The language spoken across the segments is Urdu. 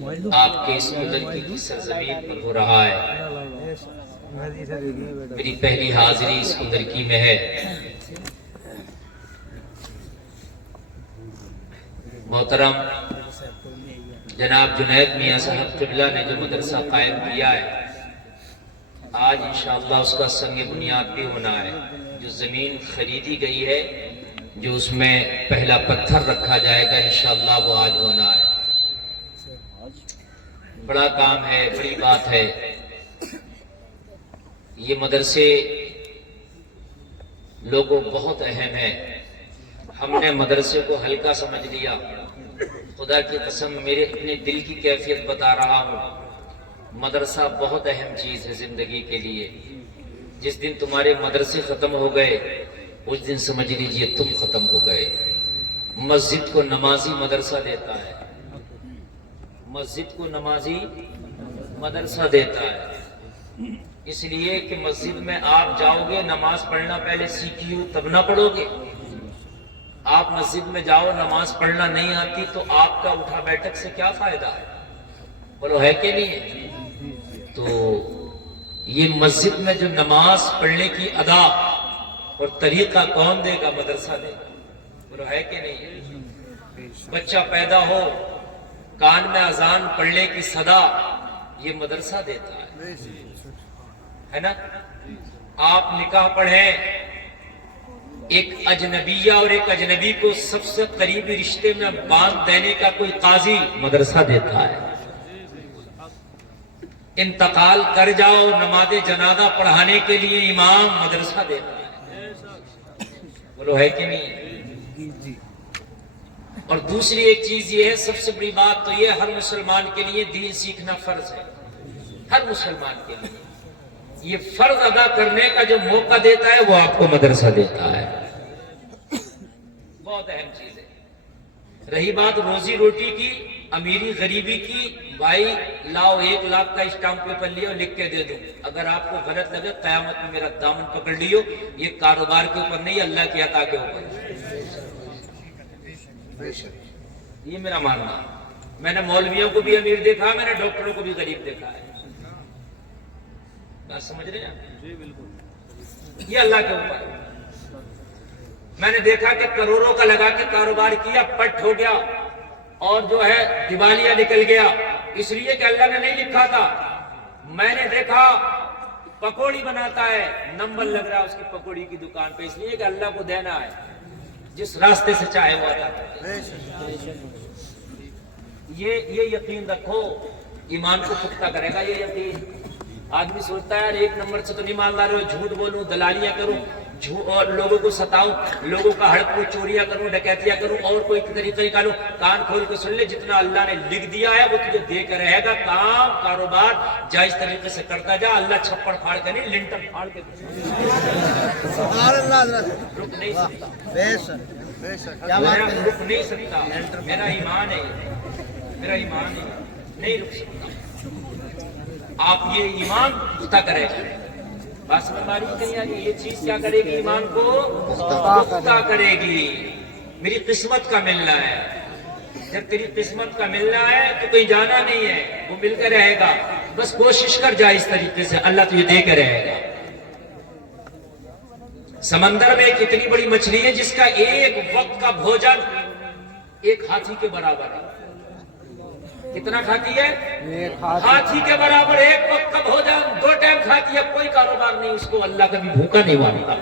محترم آپ کے اس ملک کی سرزمین پر ہو رہا ہے. میری پہلی حاضری اس ملکی میں ہے. محترم جناب جنید میاں صاحب قبلہ نے جو مدرسہ قائم کیا ہے، آج انشاءاللہ اس کا سنگ بنیاد بھی ہونا ہے. جو زمین خریدی گئی ہے، جو اس میں پہلا پتھر رکھا جائے گا، انشاءاللہ وہ آج ہونا ہے. بڑا کام ہے، بڑی بات ہے. یہ مدرسے لوگوں بہت اہم ہیں. ہم نے مدرسے کو ہلکا سمجھ لیا. خدا کی قسم میرے اپنے دل کی کیفیت بتا رہا ہوں. مدرسہ بہت اہم چیز ہے زندگی کے لیے. جس دن تمہارے مدرسے ختم ہو گئے، اس دن سمجھ لیجئے تم ختم ہو گئے. مسجد کو نمازی مدرسہ دیتا ہے. مسجد کو نمازی مدرسہ دیتا ہے. اس لیے کہ مسجد میں آپ جاؤ گے، نماز پڑھنا پہلے سیکھی ہو تب نہ پڑھو گے. آپ مسجد میں جاؤ، نماز پڑھنا نہیں آتی تو آپ کا اٹھا بیٹھک سے کیا فائدہ ہے؟ بولو ہے کہ نہیں ہے؟ تو یہ مسجد میں جو نماز پڑھنے کی ادا اور طریقہ کون دے گا؟ مدرسہ دے گا. بولو ہے کہ نہیں ہے؟ بچہ پیدا ہو، کان میں اذان پڑھنے کی صدا یہ مدرسہ دیتا ہے نا؟ آپ نکاح پڑھیں، ایک اجنبیہ اور ایک اجنبی کو سب سے قریبی رشتے میں باندھ دینے کا کوئی قاضی مدرسہ دیتا ہے. انتقال کر جاؤ، نماز جنازہ پڑھانے کے لیے امام مدرسہ دیتا ہے. بولو ہے کہ نہیں؟ اور دوسری ایک چیز یہ ہے، سب سے بڑی بات تو یہ، ہر مسلمان کے لیے دین سیکھنا فرض ہے. ہر مسلمان کے لیے یہ فرض ادا کرنے کا جو موقع دیتا ہے وہ آپ کو مدرسہ دیتا ہے. بہت اہم چیز ہے. رہی بات روزی روٹی کی، امیری غریبی کی، بھائی لاؤ 1 لاکھ کا اسٹامپ پیپر لیو، لکھ کے دے دوں. اگر آپ کو غلط لگے، قیامت میں میرا دامن پکڑ لیو. یہ کاروبار کے اوپر نہیں، اللہ کی عطا کے اوپر. یہ میرا ماننا. میں نے مولویوں کو بھی امیر دیکھا، میں نے ڈاکٹروں کو بھی غریب دیکھا ہے. بات سمجھ رہے ہیں؟ جی بالکل. یہ اللہ کے اوپر. میں نے دیکھا کہ کروڑوں کا لگا کے کاروبار کیا، پٹ ہو گیا اور جو ہے دیوالیہ نکل گیا، اس لیے کہ اللہ نے نہیں لکھا تھا. میں نے دیکھا پکوڑی بناتا ہے، نمبر لگ رہا ہے اس کی پکوڑی کی دکان پہ، اس لیے کہ اللہ کو دینا ہے، جس راستے سے چاہے وہ آتا ہے. یہ یقین رکھو، ایمان کو پختہ کرے گا یہ یقین. آدمی سوچتا ہے یار 1 نمبر سے تو نہیں مالدار ہو، جھوٹ بولوں، دلالیاں کروں، اور لوگوں کو ستاؤں، لوگوں کا ہڑپ کو چوریاں کروں، ڈکیتیاں کروں، اور کوئی طریقہ نکالوں. کان کھول کے سن لے، جتنا اللہ نے لکھ دیا ہے وہ تجھے دے کر رہے گا. کام کاروبار جائز طریقے سے کرتا جا. اللہ چھپڑ پھاڑ کے نہیں، لنٹر پھاڑ کے رک نہیں سکتا. رک نہیں سکتا. میرا ایمان ہے، میرا ایمان ہے، نہیں رک سکتا. آپ یہ ایمان پختہ کرے گا. بات سمجھ میں آ رہی ہے؟ یہ چیز کیا کرے گی؟ ایمان کو پختہ کرے گی. میری قسمت کا ملنا ہے. جب تیری قسمت کا ملنا ہے تو کہیں جانا نہیں ہے، وہ مل کے رہے گا. بس کوشش کر جائے اس طریقے سے، اللہ تجھے دے کے رہے گا. سمندر میں ایک اتنی بڑی مچھلی ہے جس کا ایک وقت کا بھوجن 1 ہاتھی کے برابر ہے. کتنا کھاتی ہے؟ ہاتھی کے برابر 1 وقت کا بھوجن 2 ٹائم کھاتی ہے. کوئی کاروبار نہیں اس کو، اللہ کبھی بھوکا نہیں مارتا،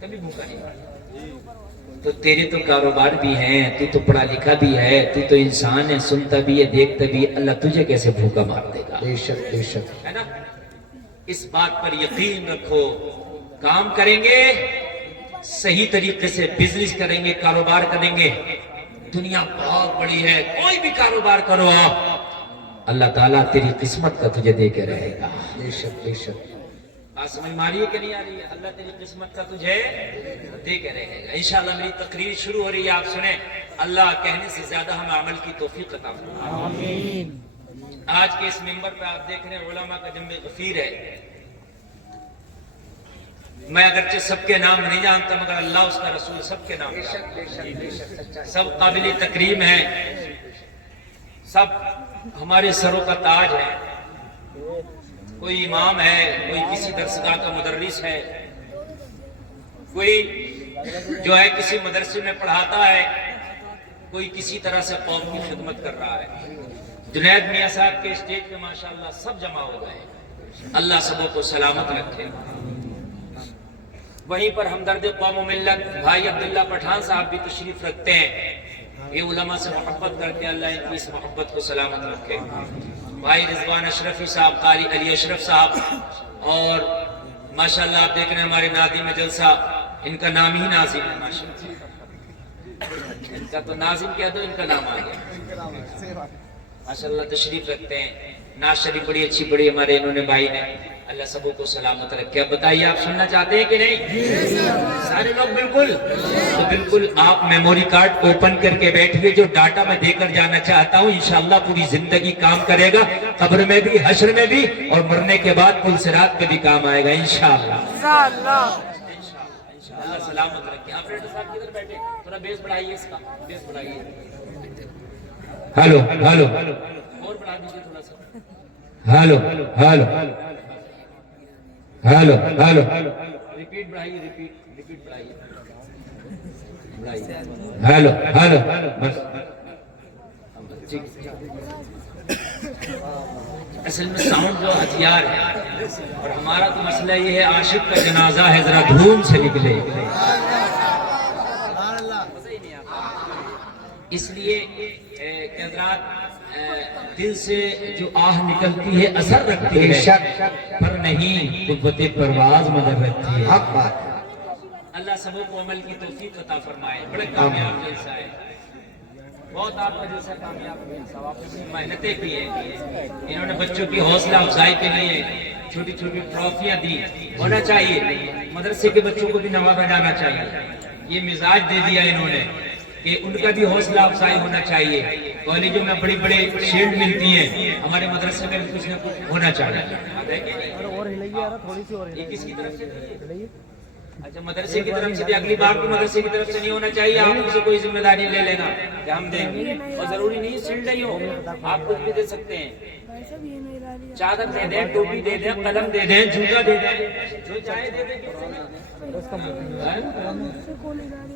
کبھی بھوکا نہیں مارتا. تو تیرے تو کاروبار بھی ہیں، تو پڑھا لکھا بھی ہے، تو انسان ہے، سنتا بھی ہے، دیکھتا بھی ہے. اللہ تجھے کیسے بھوکا مار دے گا؟ بے شک بے شک، ہے نا؟ اس بات پر یقین رکھو. کام کریں گے صحیح طریقے سے، بزنس کریں گے، کاروبار کریں گے. دنیا بہت بڑی ہے، کوئی بھی کاروبار کرو آپ، اللہ تعالیٰ تیری قسمت کا تجھے دے کے رہے گا. بے شک بے شک. بات سمجھ میں آ رہی ہے کہ نہیں آ رہی ہے؟ اللہ تیری قسمت کا تجھے دے کے رہے گا. انشاءاللہ میری تقریر شروع ہو رہی ہے، آپ سنیں. اللہ کہنے سے زیادہ ہمیں عمل کی توفیق عطا فرمائے. آمین. آج کے اس منبر پہ آپ دیکھ رہے ہیں علماء کا جمع غفیر ہے. میں اگرچہ سب کے نام نہیں جانتا مگر اللہ اس کا رسول سب کے نام جانتا، سب قابل تکریم ہیں، سب ہمارے سروں کا تاج ہے. کوئی امام ہے، کوئی کسی درسگاہ کا مدرس ہے، کوئی جو ہے کسی مدرسے میں پڑھاتا ہے، کوئی کسی طرح سے قوم کی خدمت کر رہا ہے. جنید میاں صاحب کے اسٹیج پہ ماشاءاللہ سب جمع ہو گئے، اللہ سبوں کو سلامت رکھے. وہیں پر ہمدرد قوم و ملت بھائی عبداللہ پٹھان صاحب بھی تشریف رکھتے ہیں. یہ علماء سے محبت کرتے، اللہ ان کی اس محبت کو سلامت رکھے. بھائی رضوان اشرفی صاحب، قاری علی اشرف صاحب، اور ماشاءاللہ آپ دیکھ رہے ہیں ہمارے نادم جلسہ، ان کا نام ہی ناظم ہے. ماشاءاللہ ان کا تو ناظم کہہ دو، ان کا نام آ گیا. ماشاءاللہ تشریف رکھتے ہیں. ناز شریف بڑی اچھی پڑھی ہمارے انہوں نے بھائی نے، اللہ سبوں کو سلامت رکھے. اب بتائیے آپ سننا چاہتے ہیں کہ نہیں؟ سارے لوگ بالکل. تو بالکل آپ میموری کارڈ اوپن کر کے بیٹھیے. جو ڈاٹا میں دے کر جانا چاہتا ہوں انشاءاللہ پوری زندگی کام کرے گا، قبر میں بھی، حشر میں بھی، اور مرنے کے بعد پل صراط پہ بھی کام آئے گا انشاءاللہ. اللہ سلامت رکھے. آپریٹر صاحب کدھر بیٹھے؟ تھوڑا بیس بڑھائیے، اس کا بیس بڑھائیے. ہلو ہلو اور بڑھا دیجیے تھوڑا سا. Hello hello hello hello repeat بڑھائیے، ریپیٹ بڑھائیے. ہلو ہلو بس. اصل میں ساؤنڈ جو ہتھیار ہے، اور ہمارا تو مسئلہ یہ ہے عاشق کا جنازہ ہے ذرا دھوم سے نکلے. اس لیے کہ حضرات دل سے جو آہ نکلتی ہے اثر رکھتی ہے، پر نہیں قوت پرواز مدد رکھتی ہے. حق بات. اللہ سبوں کو عمل کی توفیق عطا فرمائے. بڑے کامیاب جلسہ ہے، بہت آپ کا جلسہ کامیاب جلسہ. آپ نے اپنی محنتیں کی ہیں، انہوں نے بچوں کی حوصلہ افزائی کے لیے چھوٹی چھوٹی ٹرافیاں دی. ہونا چاہیے مدرسے کے بچوں کو بھی نوازا جانا چاہیے. یہ مزاج دے دیا انہوں نے کہ ان کا بھی حوصلہ افزائی ہونا چاہیے. کالجوں میں بڑی بڑے شیلڈ ملتی ہیں، ہمارے مدرسے میں کچھ نہ کچھ ہونا چاہیے. یہ کس کی طرف سے؟ اچھا مدرسے کی طرف سے. اگلی بار کو مدرسے کی طرف سے نہیں ہونا چاہیے، آپ ان سے کوئی ذمہ داری لے لینا کہ ہم دیں گے. اور ضروری نہیں شیلڈ نہیں ہو، آپ کچھ بھی دے سکتے ہیں. چادر دے دیں، ٹوپی دے دیں، قلم دے دیں، جوتا دے دیں، جو چاہے دے دیں.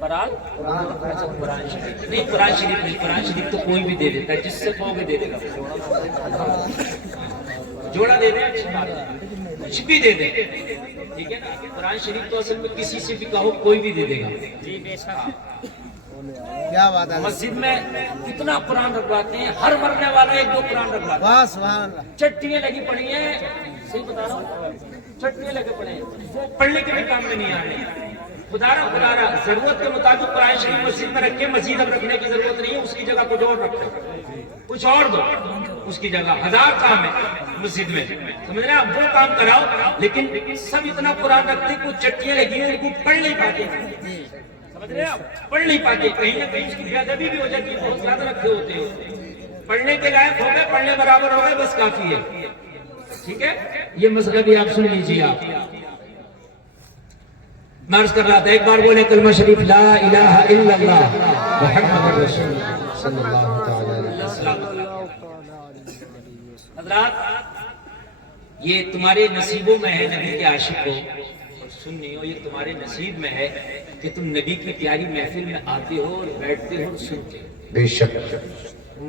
قرآن شریف نہیں، قرآن شریف نہیں. قرآن شریف تو کوئی بھی دے دیتا ہے، جس سے کہو گے دے دے گا. جوڑا دے دیں، اچھی بات ہے، کچھ بھی دے دیں، ٹھیک ہے نا. قرآن شریف تو اصل میں کسی سے بھی کہو کوئی بھی دے دے گا. کیا بات ہے. مسجد میں اتنا قرآن رکھواتے ہیں، ہر مرنے والا ایک دو قرآن رکھواتے ہیں. چٹیاں لگی پڑی ہیں، صحیح بتا رہا ہوں، چٹیاں لگے پڑے ہیں، وہ پڑھنے کے بھی کام میں نہیں آ رہے. خدا رہا ضرورت کے مطابق قرآن شریف مسجد میں رکھے. مزید اب رکھنے کی ضرورت نہیں ہے، اس کی جگہ کچھ اور رکھو، کچھ اور دو اس کی جگہ. ہزار کام ہے مسجد میں، سمجھ رہے ہیں آپ، وہ کام کراؤ. لیکن سب اتنا قرآن رکھتے کہ وہ چٹیاں لگی ہیں، ان کو پڑھ نہیں پاتے. سمجھ رہے ہیں آپ، پڑھ نہیں پاتے. کہیں نہ کہیں اس کی بے ادبی بھی ہو جاتی ہے، بہت زیادہ رکھے ہوتے ہیں. پڑھنے کے لائق ہو گئے، پڑھنے برابر ہو گئے، بس کافی ہے. ٹھیک ہے، یہ مسئلہ بھی آپ سن لیجیے. آپ میں عرض کر رہا تھا، ایک بار بولے کلمہ شریف لا الہ الا اللہ محمد رسول اللہ صلی اللہ تعالی علیہ وسلم. حضرات یہ تمہارے نصیبوں میں ہے نبی کے عاشق ہو اور سنی ہو. یہ تمہارے نصیب میں ہے کہ تم نبی کی پیاری محفل میں آتے ہو اور بیٹھتے ہو اور سنتے ہو. بے شک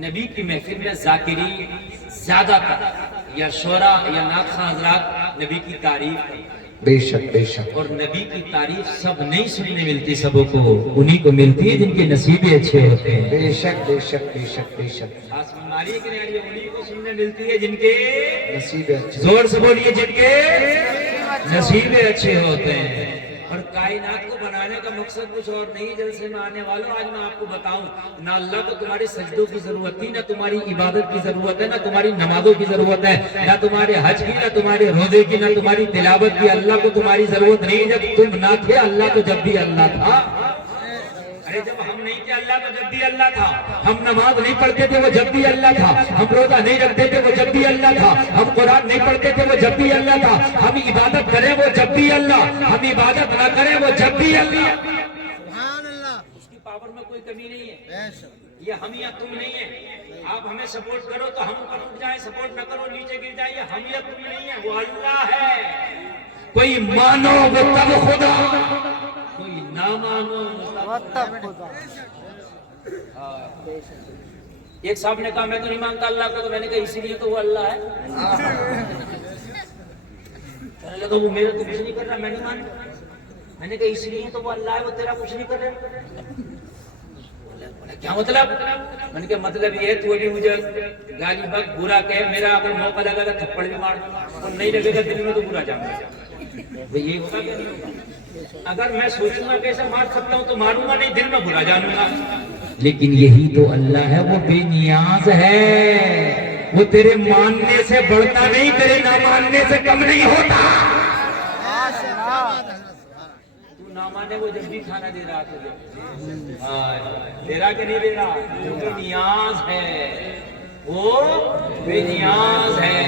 نبی کی محفل میں ذاکرین زیادہ تر یا شعراء یا نعت خواں حضرات نبی کی تعریف. بے شک بے شک. اور نبی کی تعریف سب نہیں سننے ملتی، سبوں کو انہی کو ملتی ہے جن کے نصیبیں اچھے ہوتے ہیں. بے شک بے شک بے شک بے شک. آسمانی کے لیے انہی کو سننے ملتی ہے جن کے نصیبیں اچھے. زور سے بولیے، جن کے نصیبیں اچھے ہوتے ہیں. اور کائنات کو بنانے کا مقصد کچھ اور نہیں. جلسے میں آنے والوں آج میں آپ کو بتاؤں، نہ اللہ کو تمہارے سجدوں کی ضرورت تھی، نہ تمہاری عبادت کی ضرورت ہے، نہ تمہاری نمازوں کی ضرورت ہے، نہ تمہارے حج کی، نہ تمہارے روزے کی، نہ تمہاری تلاوت کی. اللہ کو تمہاری ضرورت نہیں. جب تم نہ تھے اللہ تو جب بھی اللہ تھا. ارے جب ہم نہیں تھے اللہ تو جب بھی اللہ تھا. ہم نماز نہیں پڑھتے تھے وہ جب بھی اللہ تھا. ہم روزہ نہیں رکھتے تھے وہ جب بھی اللہ تھا. ہم قرآن نہیں پڑھتے تھے وہ جب بھی اللہ تھا. ہم عبادت کریں وہ جب بھی اللہ. ہم عبادت نہ کریں وہ جب بھی اللہ. سبحان اللہ. اس کی پاور میں کوئی کمی نہیں ہے. بے شک. یہ ہم یا تم نہیں ہے. آپ ہمیں سپورٹ کرو تو ہم اوپر اٹھ جائیں, سپورٹ نہ کرو نیچے گر جائیں. یہ ہم یا تم نہیں ہے, وہ اللہ ہے. کوئی مانو وہ تب خدا, کوئی نہ مانو تب خدا. ایک صاحب نے کہا میں تو نہیں مانتا اللہ کو, تو میں نے کہا اسی لیے تو وہ اللہ ہے. کہنے لگا وہ میرا تو کچھ نہیں کر رہا, میں نہیں مانتا. میں نے کہا اسی لیے تو وہ اللہ ہے, وہ تیرا کچھ نہیں کر رہا. کیا مطلب؟ میں نے کہا مطلب یہ ہے تو بھی مجھے گالی بک برا کہے, میرا اگر موقع لگا گا تھپڑ بھی مار دوں گا, اور نہیں لگے گا دل میں تو برا جاؤں گا. یہ ہوگا کہ نہیں ہوگا؟ اگر میں سوچوں گا کیسے مار سکتا ہوں تو ماروں گا نہیں, دل میں برا جانوں گا. لیکن یہی تو اللہ ہے, وہ بے نیاز ہے. وہ تیرے ماننے سے بڑھتا نہیں, تیرے نہ ماننے سے کم نہیں ہوتا. تو نہ مانے وہ جب بھی کھانا دے رہا تجھے, دے رہا کہ نہیں دے رہا. وہ بے نیاز ہے, وہ بے نیاز ہے.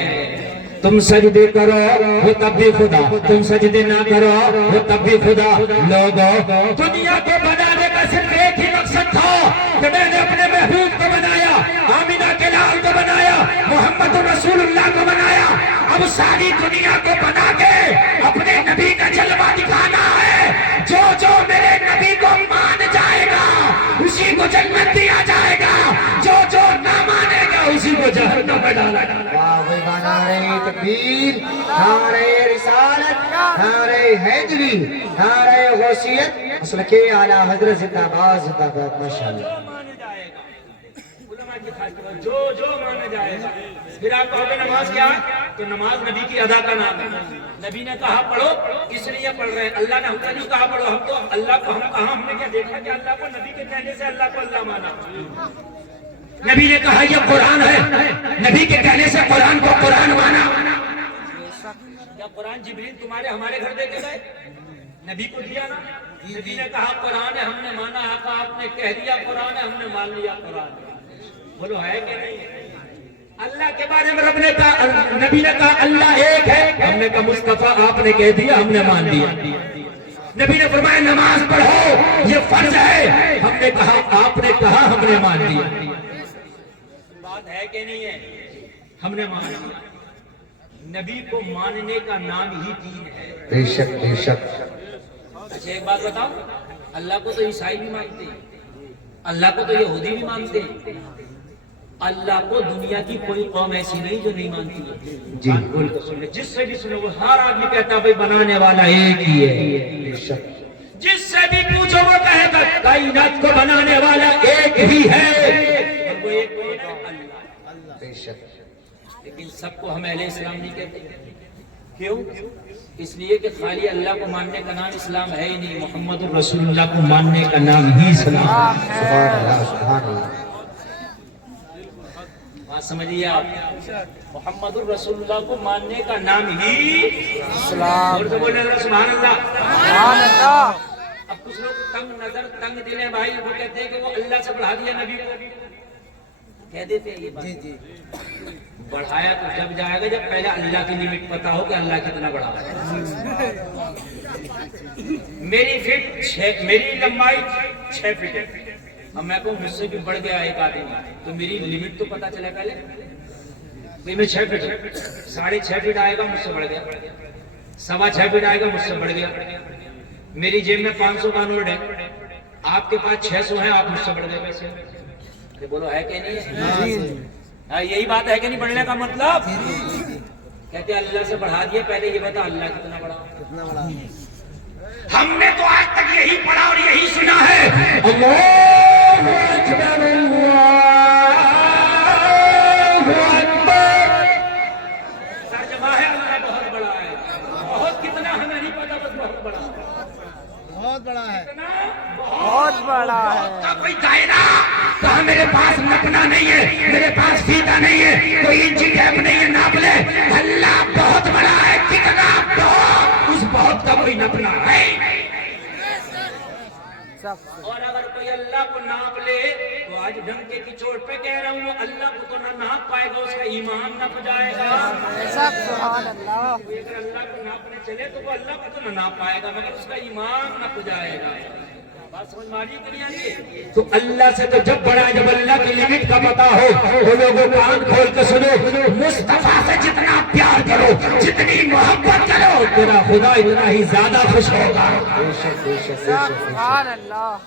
تم سجدے کرو وہ تب بھی خدا, تم سجدے نہ کرو وہ تب بھی خدا. لوگوں دنیا کو بنانے کا صرف ایک ہی مقصد تھا کہ میں نے اپنے محبوب کو بنایا, آمینہ کے لال کو بنایا, محمد رسول اللہ کو بنایا. اب ساری دنیا کو بنا کے اپنے نبی کا جلوہ دکھانا ہے. جو میرے نبی کو مان جائے گا اسی کو جنت دیا جائے گا, جو نہ مانے گا اسی کو جہنم میں ڈالا جائے گا. نعرہ تکبیر, نعرہ رسالت, نعرہ حیدری, نعرہ غوثیت, مسلک اعلی حضرت زندہ باد زندہ باد. ماشاءاللہ. جو مانا جائے گا, علماء کی خاص بات, جو مانا جائے گا. پھر آپ کہو گے نماز کیا, تو نماز نبی کی ادا کا نام ہے. نبی نے کہا پڑھو اس لیے پڑھ رہے ہیں, اللہ نے ہم سے نہیں کہا پڑھو. ہم تو اللہ کو ہم نے کیا دیکھا کہ اللہ کو نبی کے کہنے سے اللہ کو اللہ مانا. نبی نے کہا یہ قرآن ہے, نبی کے کہنے سے قرآن کو قرآن مانا. کیا قرآن جبریل تمہارے ہمارے گھر دے کے گئے؟ نبی کو دیا نا. نبی نے کہا قرآن ہے, ہم نے مانا. آقا آپ نے کہہ دیا قرآن ہے, ہم نے مان لیا قرآن. بولو ہے کہ نہیں؟ اللہ کے بارے میں رب نے کہا, نبی نے کہا اللہ ایک ہے, ہم نے کہا مصطفیٰ آپ نے کہہ دیا, ہم نے مان لیا. نبی نے فرمایا نماز پڑھو یہ فرض ہے, ہم نے کہا آپ نے کہا, ہم نے مان لیا. بات ہے کہ نہیں ہے؟ ہم نے مان لیا. نبی کو ماننے کا نام ہی دین ہے. بے شک, بے شک. اچھا ایک بات بتاؤ, اللہ کو تو عیسائی بھی مانتے ہیں, اللہ کو تو یہودی بھی مانتے ہیں. اللہ کو دنیا کی کوئی قوم ایسی نہیں جو نہیں مانتی ہے. جی. جس سے بھی سنو وہ ہر آدمی کہتا ہے بھائی بنانے والا ایک ہی ہے. بے شک. جس سے بھی پوچھو وہ کہے گا کائنات کو بنانے والا ایک ہی ہے, اور وہ ایک کون ہے؟ اللہ. بے شک. لیکن سب کو ہم اہل اسلام نہیں کہتے. کیوں؟ اس لیے کہ خالی اللہ کو ماننے کا نام اسلام ہے ہی نہیں, محمد رسول اللہ کو ماننے کا نام ہی اسلام ہے. سبحان اللہ, سبحان اللہ. بات سمجھیے آپ, محمد الرسول اللہ کو ماننے کا نام ہی اسلام. اور تو بولے سبحان اللہ. سبحان اللہ. اب کچھ لوگ تنگ نظر تنگ دل ہیں بھائی, وہ کہتے ہیں کہ وہ اللہ سے بڑھا دیا نبی کو. کہہ دیتے ہیں یہ بات. جی جی. بڑھایا تو جب جائے گا جب پہلے اللہ کی لمٹ پتا ہو کہ اللہ کتنا بڑا ہے. میری لمبائی 6 فٹ ہے, اب میں کہوں مجھ سے بھی بڑھ گیا ایک آدمی, تو میری لمٹ تو پتا چلا پہلے. میں 6 فٹ, 6.5 فٹ آئے گا مجھ سے بڑھ گیا, 6.25 فٹ آئے گا مجھ سے بڑھ گیا. میری جیب میں 500 کا نوٹ ہے, آپ کے پاس 600 ہے, آپ مجھ سے بڑھ گئے ویسے. بولو ہے کہ نہیں؟ ہاں یہی بات ہے کہ نہیں بڑھنے کا مطلب؟ کہتے اللہ سے بڑھا دیا, پہلے یہ بتا اللہ کتنا بڑا. ہم نے تو آج تک یہی پڑھا اور یہی سنا ہے, اللہ اکبر, اللہ اکبر. ترجمہ ہے اللہ بہت بڑا ہے. بہت کتنا ہمیں نہیں پتا, بس بہت بڑا ہے. بہت بڑا ہے. بہت بڑا ہے. کا کوئی دائرہ کہا میرے پاس نپنا نہیں ہے, میرے پاس فیتا نہیں ہے, کوئی انچی ٹیپ نہیں ہے ناپ لے. اللہ بہت بڑا ہے, کتنا بہت, اس بہت کا کوئی نپنا ہے. اور اگر کوئی اللہ کو ناپ لے تو آج ڈنکے کی چوٹ پہ کہہ رہا ہوں اللہ کو تو نہ ناپ پائے گا، اس کا ایمان نپ جائے گا۔ سبحان اللہ۔ اگر اللہ کو ناپنے چلے تو وہ اللہ کو تو نہ ناپ پائے گا مگر اس کا ایمان نپ جائے گا۔ بات سمجھ ماری کہ نہیں آتی؟ تو اللہ سے تو جب بڑا جب اللہ کی لمٹ کا پتا ہو وہ لوگوں کان کھول کے سنو، مصطفیٰ سے جتنا پیار کرو، جتنی محبت کرو، تیرا خدا اتنا ہی زیادہ خوش ہوگا۔ سبحان اللہ۔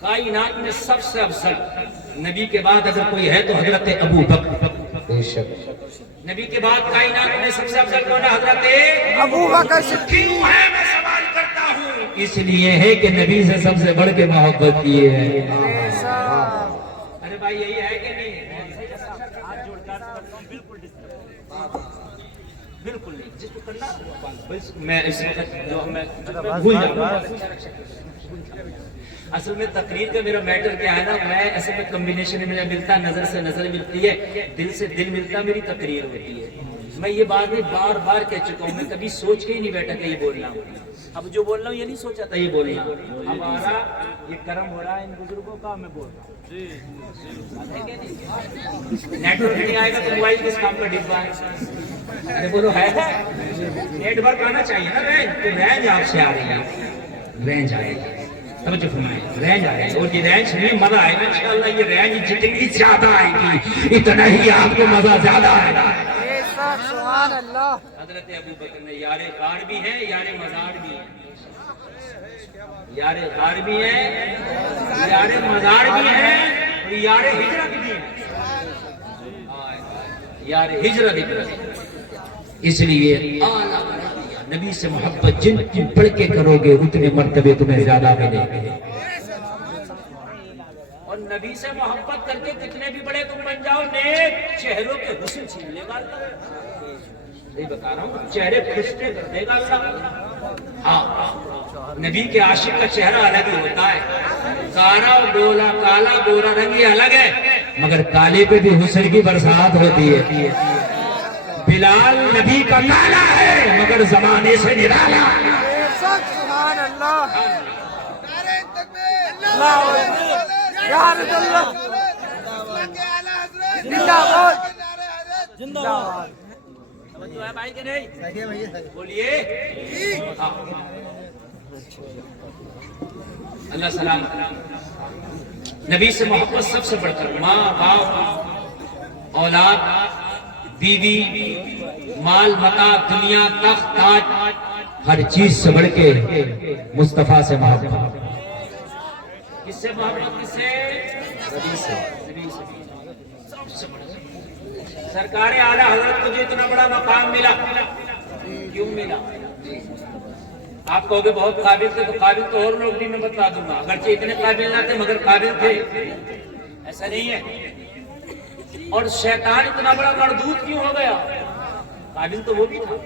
کائنات میں سب سے افضل نبی کے بعد اگر کوئی ہے تو حضرت ابو بکر۔ نبی کے بعد کائنات میں سب سے افضل کون ہے؟ حضرت ابو بکر صدیق۔ کیوں ہے میں سوال کرتا ہوں؟ اس لیے ہے کہ نبی سے سب سے بڑھ کے محبت کیے ہے۔ ارے بھائی یہی ہے کہ نہیں؟ بالکل نہیں، جس کو کرنا میں اس وقت جو میں بھول جاؤں۔ اصل میں تقریر کا میرا میٹر کیا ہے نا، میں اصل میں کمبینیشن میں ملتا، نظر سے نظر ملتی ہے، دل سے دل ملتا، میری تقریر ہوتی ہے۔ میں یہ بات میں بار بار کہہ چکا ہوں، میں کبھی سوچ کے ہی نہیں بیٹھا کہ یہ بولنا ہوں۔ اب جو بول رہا ہوں یہ نہیں سوچا تھا یہ بولنا، ہمارا یہ کرم ہو رہا ہے ان بزرگوں کا، میں بول رہا ہوں۔ نیٹ ورک نہیں آئے گا تو موبائل کس کام کا ڈبہ ہے؟ ارے بولو ہے نیٹ ورک آنا چاہیے نا، رینج تو رینج آپ سے آ رہی ہے، رینج آئے گی، توجہ فرمائیں، رینج آئے گی، اور یہ رینج میں مزہ آئے گا انشاءاللہ۔ یہ رینج جتنی زیادہ آئے گی اتنا ہی آپ کو مزہ زیادہ آئے گا۔ سبحان اللہ۔ حضرت ابو بکر نے یار غار بھی ہیں، یار مزار بھی ہیں، یار غار بھی ہیں، یار مزار بھی ہیں، اور یار ہجرت بھی ہیں، یار ہجرت بھی ہیں۔ اس لیے اعلیٰ نبی سے محبت جن کی بڑھ کے کرو گے اتنے مرتبے تمہیں زیادہ ملیں گے۔ اور نبی سے محبت کر کے کتنے بھی بڑے تم بن جاؤ، نیک چہروں کے حسن چھین لے گا اللہ۔ یہ بتا رہا ہوں، چہرے کھستے کر دے گا اللہ۔ ہاں، نبی کے عاشق کا چہرہ الگ ہی ہوتا ہے، کالا گولا، کالا گورا رنگ یہ الگ ہے، مگر کالے پہ بھی حسن کی برسات ہوتی ہے۔ بلال نبی کا کالا ہے مگر زمانے سے نرالا۔ سبحان اللہ۔ یا رسول اللہ۔ زندہ باد۔ زندہ باد۔ جو ہے بھائی کہ نہیں بولیے اللہ سلام۔ نبی سے محبت سب سے بڑھ کر ماں باپ، اولاد، بیوی، مال متاع، دنیا، تخت تاج، ہر چیز سے بڑھ کے مصطفیٰ سے محبت۔ کس سے محبت؟ کس سے؟ نبی سے۔ سب سے بڑھ کے سرکار اعلیٰ حضرت کو جو اتنا بڑا مقام ملا، کیوں ملا؟ آپ کہو گے بہت قابل تھے، تو قابل تو اور لوگ بھی میں بتا دوں گا، اگرچہ اتنے قابل نہ تھے مگر قابل تھے، ایسا نہیں ہے۔ اور شیطان اتنا بڑا مردود کیوں ہو گیا؟ قابل تو وہ بھی تھا،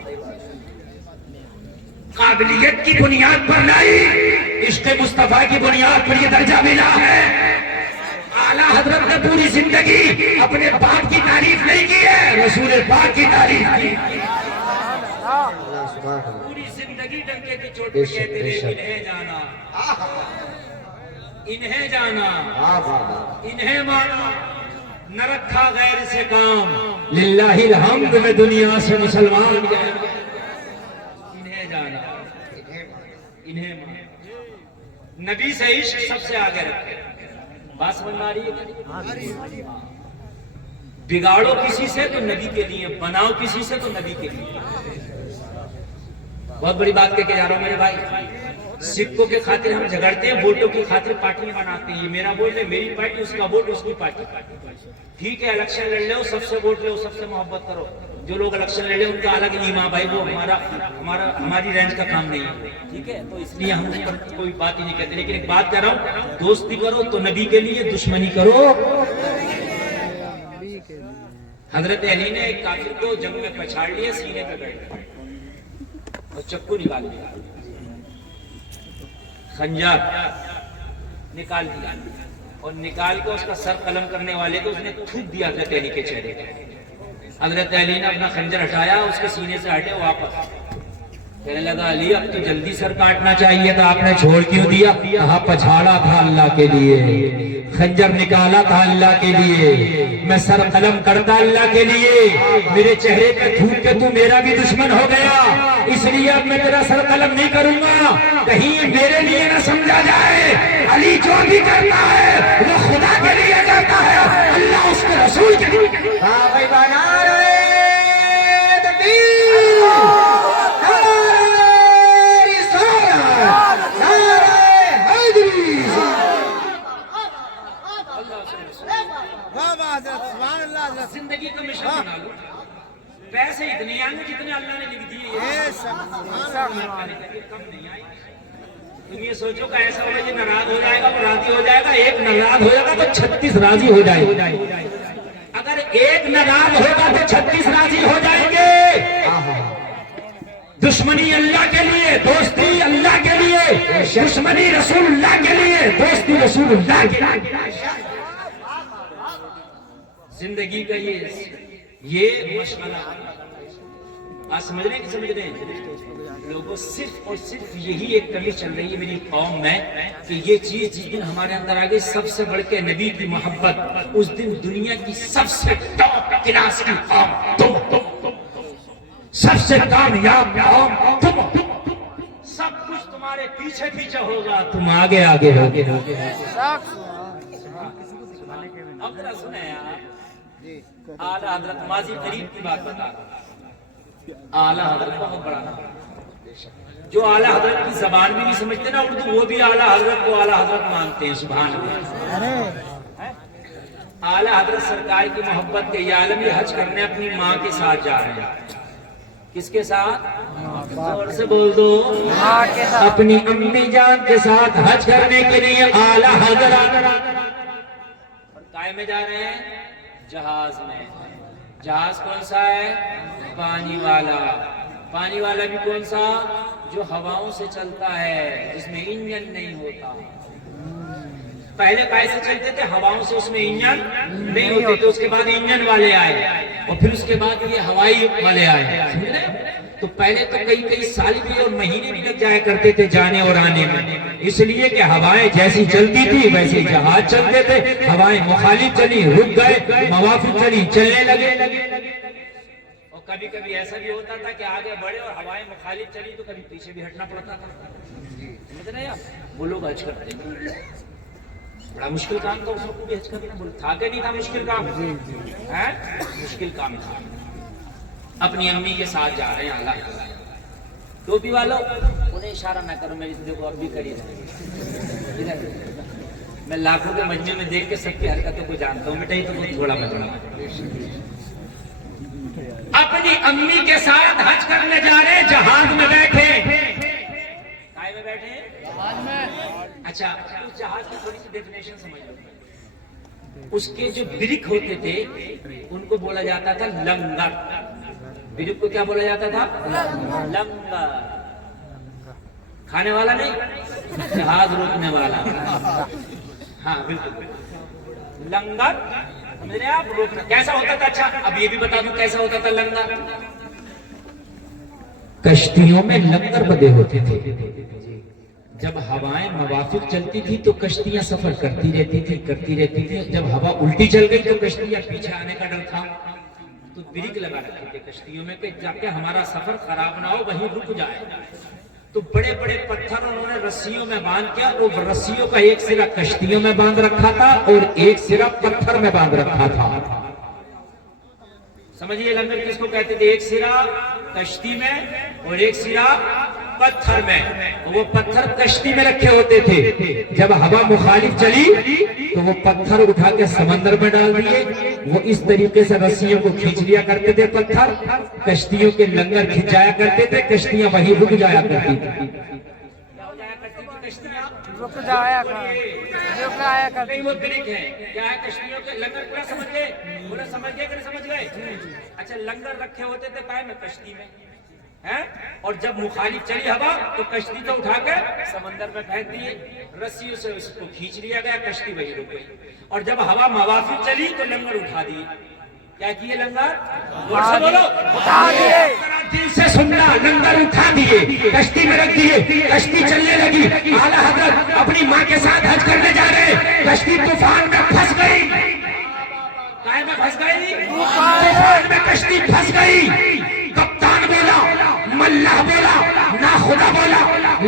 قابلیت کی بنیاد پر نہیں، عشق مصطفیٰ کی بنیاد پر یہ درجہ ملا ہے۔ اعلیٰ حضرت نے پوری زندگی اپنے باپ کی تعریف نہیں کی ہے، رسول پاک کی تعریف کی۔ پوری زندگی ڈنکے کی چوٹ پہ کہتے رہے انہیں جانا، انہیں جانا، انہیں مانا، نہ رکھا غیر سے کام، للہ الحمد میں دنیا سے مسلمان گئے۔ انہیں جانا، انہیں مانا، نبی سے عشق سب سے آگے رکھے۔ بات سمجھ میں آ رہی ہے؟ بگاڑو کسی سے تو نبی کے لیے، بناؤ کسی سے تو نبی کے لیے۔ بہت بڑی بات کہہ کے جا رہا ہوں میرے بھائی، سکوں کے خاطر ہم جھگڑتے ہیں، ووٹوں کی خاطر پارٹیاں بناتے ہیں، یہ میرا ووٹ ہے میری پارٹی، اس کا ووٹ اس کی پارٹی۔ ٹھیک ہے الیکشن لڑ لو، سب سے ووٹ لو، سب سے محبت کرو، جو لوگ الیکشن لڑے ان کا الگ ایمان بھائی، وہ ہماری رینج کا کام نہیں ہے، ٹھیک ہے؟ تو اس لیے ہم اس پر کوئی بات ہی نہیں کہتے، لیکن ایک بات کہہ رہا ہوں، دوستی کرو تو نبی کے لیے، دشمنی کرو۔ حضرت علی نے ایک کافر کو جنگ میں پچھاڑ لیا، سینے پہ بیٹھ گیا اور چکو نکال دیا، خنجر نکال دیا، اور نکال کے اس کا سر قلم کرنے والے کو اس نے تھوک دیا حضرت علی کے چہرے پہ۔ حضرت علی نے اپنا خنجر ہٹایا، اس کے سینے سے ہٹے واپس، کہنے لگا علی اب تو جلدی سر کاٹنا چاہیے تھا، آپ نے چھوڑ کیوں دیا؟ کہا پچھاڑا تھا اللہ کے لیے، خنجر نکالا تھا اللہ کے لیے، میں سر قلم کرتا اللہ کے لیے، میرے چہرے پہ تھوک کے تو میرا بھی دشمن ہو گیا، اس لیے اب میں تیرا سر قلم نہیں کروں گا، کہیں میرے لیے نہ سمجھا جائے علی جو بھی کرتا ہے وہ خدا کے لیے کرتا ہے، اللہ اس کے رسول کے لیے کرتا ہے۔ ہاں بھائی بنا رہے تکبیر، نعرہ رسالت، نعرہ حیدری۔ واہ واہ حضرت، سبحان اللہ حضرت۔ زندگی کا مشن بنا لو، پیسے اتنے آئیں گے جتنے اللہ نے لکھ دیے، اے سبحان کم نہیں آئے۔ تم یہ سوچو کہ ایسا ہوگا یہ ناراض ہو جائے گا وہ راضی ہو جائے گا، ایک ناراض ہو جائے گا تو 36 راضی ہو جائے گا، اگر ایک ناراض ہوگا تو 36 راضی ہو جائیں گے۔ دشمنی اللہ کے لیے، دوستی اللہ کے لیے، دشمنی رسول اللہ کے لیے، دوستی رسول اللہ کے لیے۔ زندگی کا یہ مشغلہ آپ سمجھ رہے ہیں کہ سمجھ رہے ہیں؟ لوگوں صرف اور صرف یہی ایک کمی چل رہی ہے میری قوم میں کہ یہ چیز جس دن ہمارے اندر آ گئی، سب سے بڑھ کے نبی کی محبت، اس دن دنیا کی سب سے ٹاپ کلاس کی قوم تم، سب سے کامیاب قوم تم، سب کچھ تمہارے پیچھے پیچھے ہوگا، تم آگے آگے ہوگے۔ اب ذرا سنیں آپ، اعلیٰ حضرت ماضی قریب کی بات بتا رہا ہوں، اعلیٰ حضرت بہت بڑا نام، جو اعلیٰ حضرت کی زبان بھی نہیں سمجھتے نا اردو، وہ بھی اعلیٰ حضرت کو اعلیٰ حضرت مانتے ہیں، سبحان اللہ۔ اعلیٰ حضرت سرکار کی محبت کے یہ عالمی حج کرنے اپنی ماں کے ساتھ جا رہے ہیں۔ کس کے ساتھ؟ زور سے بول دو، اپنی امی جان کے ساتھ حج کرنے کے لیے اعلیٰ حضرت، اور کائے میں جا رہے ہیں؟ جہاز میں۔ جہاز کون سا ہے؟ پانی والا۔ پانی والا بھی کون سا؟ جو ہواؤں سے چلتا ہے، جس میں انجن نہیں ہوتا۔ پہلے کائے سے چلتے تھے، ہواؤں سے، اس میں انجن نہیں ہوتے تھے، اس کے بعد انجن والے آئے، اور پھر اس کے بعد یہ ہوائی والے آئے۔ تو پہلے تو کئی سال بھی اور مہینے بھی لگ جایا کرتے تھے جانے اور آنے میں، اس لیے کہ ہوائیں جیسی چلتی تھی ویسے جہاز چلتے تھے، ہوائیں مخالف چلی رک گئے، موافق چلی چلنے لگے۔ اور کبھی کبھی ایسا بھی ہوتا تھا کہ آگے بڑھے اور ہوائیں مخالف چلی تو کبھی پیچھے بھی ہٹنا پڑتا تھا۔ سمجھ رہے آپ؟ وہ لوگ حج کرتے ہیں، بڑا مشکل کام تھا اس کو بھی حج کرنا، تھا کہ نہیں تھا مشکل کام؟ مشکل کام تھا۔ اپنی امی کے ساتھ جا رہے ہیں اللہ۔ ٹوپی والوں انہیں اشارہ نہ کرو، میری دیکھو اب بھی قریب ہے، میں لاکھوں کے مجمع میں دیکھ کے سب کی حرکتوں کو جانتا ہوں، بیٹا یہ تو تھوڑا مجمع۔ اپنی امی کے ساتھ حج کرنے جا رہے ہیں، جہاز میں بیٹھے، کائے میں بیٹھے؟ اچھا، اس جہاز کی تھوڑی سی ڈیفینیشن سمجھ لو۔ اس کے جو برک ہوتے تھے ان کو بولا جاتا تھا لنگر۔ برک کو کیا بولا جاتا تھا؟ لنگر۔ کھانے والا نہیں، جہاز روکنے والا۔ ہاں بالکل، لنگر سمجھ رہے آپ؟ روکنا کیسا ہوتا تھا؟ اچھا اب یہ بھی بتا دوں کیسا ہوتا تھا لنگر۔ کشتیوں میں لنگر بندے ہوتے تھے، جب ہوائیں موافق چلتی تھی تو کشتیاں سفر کرتی رہتی تھی، جب ہوا الٹی چل گئی تو کشتیاں پیچھے آنے کا ڈر تھا، تو بریک لگا رکھتے تھے کشتیوں میں کہ جب کہ ہمارا سفر خراب نہ ہو، وہیں رک جائے۔ تو بڑے بڑے پتھر انہوں نے رسیوں میں باندھ کیا، اور رسیوں کا ایک سرا کشتیوں میں باندھ رکھا تھا اور ایک سرا پتھر میں باندھ رکھا تھا۔ سمجھیے لنگر کس کو کہتے تھے؟ ایک سرا کشتی میں اور ایک سرا پتھر میں، وہ پتھر کشتی میں رکھے ہوتے تھے، جب ہوا مخالف چلی تو وہ پتھر اٹھا کے سمندر میں ڈال دیے، وہ اس طریقے سے رسیوں کو کھینچ لیا کرتے تھے، پتھر کشتیوں کے لنگر کھنچایا کرتے تھے، کشتیاں وہیں رک جایا کرتی تھی۔ رک جایا کرتی، وہ بریک ہے، کیا ہے کشتیوں کے لنگر؟ پورا سمجھ گئے؟ پورا سمجھ گئے کہ نہیں سمجھ گئے؟ اچھا لنگر رکھے ہوتے تھے کائے میں؟ کشتی میں، اور جب مخالف چلی ہوا تو کشتی تو اٹھا کر سمندر میں پھینک دیے، رسیوں سے اس کو کھینچ لیا گیا، کشتی وہی رک گئی، اور جب ہوا موافق چلی تو لنگر اٹھا دیے۔ کیا کیے لنگر؟ زور سے بولو، اٹھا دیے۔ دل سے سننا، لنگر اٹھا دیے، کشتی میں رکھ دیے، کشتی چلنے لگی، اعلیٰ حضرت اپنی ماں کے ساتھ حج کرنے جا رہے، کشتی طوفان میں پھنس گئی، کائے میں پھنس گئی، طوفان میں کشتی پھنس گئی، کپتان بولا، ملہ بولا، نا خدا بولا،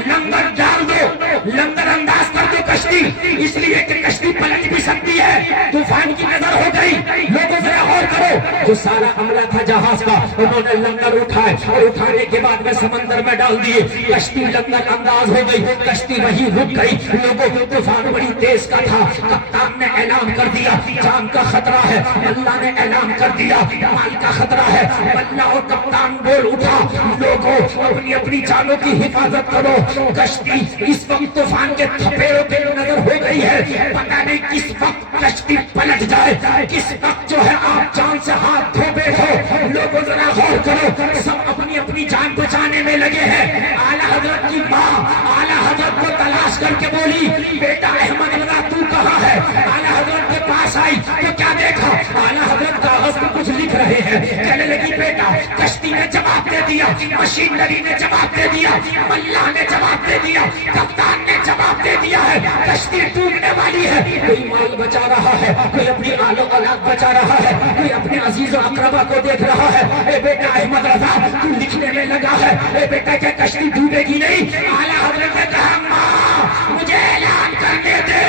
لنگر ڈال دو، لنگر انداز کر دو کشتی، اس لیے کہ کشتی پلٹ بھی سکتی ہے، طوفان کی نظر ہو گئی، لوگوں ذرا غور کرو، جو سارا عملہ تھا جہاز کا، انہوں نے لنگر اٹھائے اور اٹھانے کے بعد میں سمندر میں ڈال دیے، کشتی لنگر انداز ہو گئی، کشتی وہیں رک گئی، لوگوں کو طوفان بڑی تیز کا تھا، کپتان نے اعلان کر دیا جان کا خطرہ ہے، اللہ نے اعلان کر دیا مال کا خطرہ ہے، اللہ اور کپتان بول اٹھا، لوگوں اپنی اپنی جانوں کی حفاظت کرو، کشتی اس وقت طوفان کے تھپیڑوں پہ نظر ہو گئی ہے، پتہ نہیں کس وقت کشتی پلٹ جائے، کس وقت جو ہے آپ جان سے ہاتھ دھو بیٹھو، لوگوں ذرا غور کرو، سب اپنی اپنی جان بچانے میں لگے ہیں، اعلیٰ حضرت کی ماں اعلیٰ حضرت کو تلاش کر کے بولی بیٹا احمد رضا تو کہاں ہے، اعلیٰ حضرت کے پاس آئی تو کیا دیکھا، اعلیٰ حضرت کاغذ پہ کچھ لکھ رہے ہیں، کہنے لگی بیٹا کشتی نے جواب دے دیا، مشینری نے جواب دے دیا، اللہ نے جواب دے دیا، کپتان نے جواب دے دیا ہے، کشتی ڈوبنے والی ہے، کوئی مال بچا رہا ہے، کوئی اپنی آل و اولاد بچا رہا ہے، کوئی اپنے عزیز و اقربا کو دیکھ رہا ہے، اے بیٹا احمد رضا تو لکھنے میں لگا ہے، اے بیٹا کیا کشتی ڈوبے گی نہیں، اعلیٰ حضرت نے کہا ماں مجھے اعلان کرنے دے،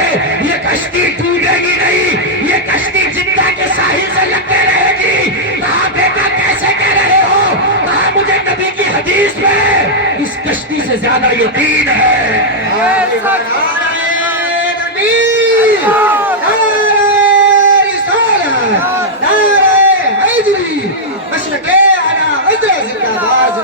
یہ کشتی ڈوبے گی نہیں، یہ کشتی جدہ کے ساحل سے لگتے رہے گی، کہا بیٹا کیسے کہہ رہے ہو، کہا مجھے نبی کی حدیث میں اس کشتی سے زیادہ یقین ہے،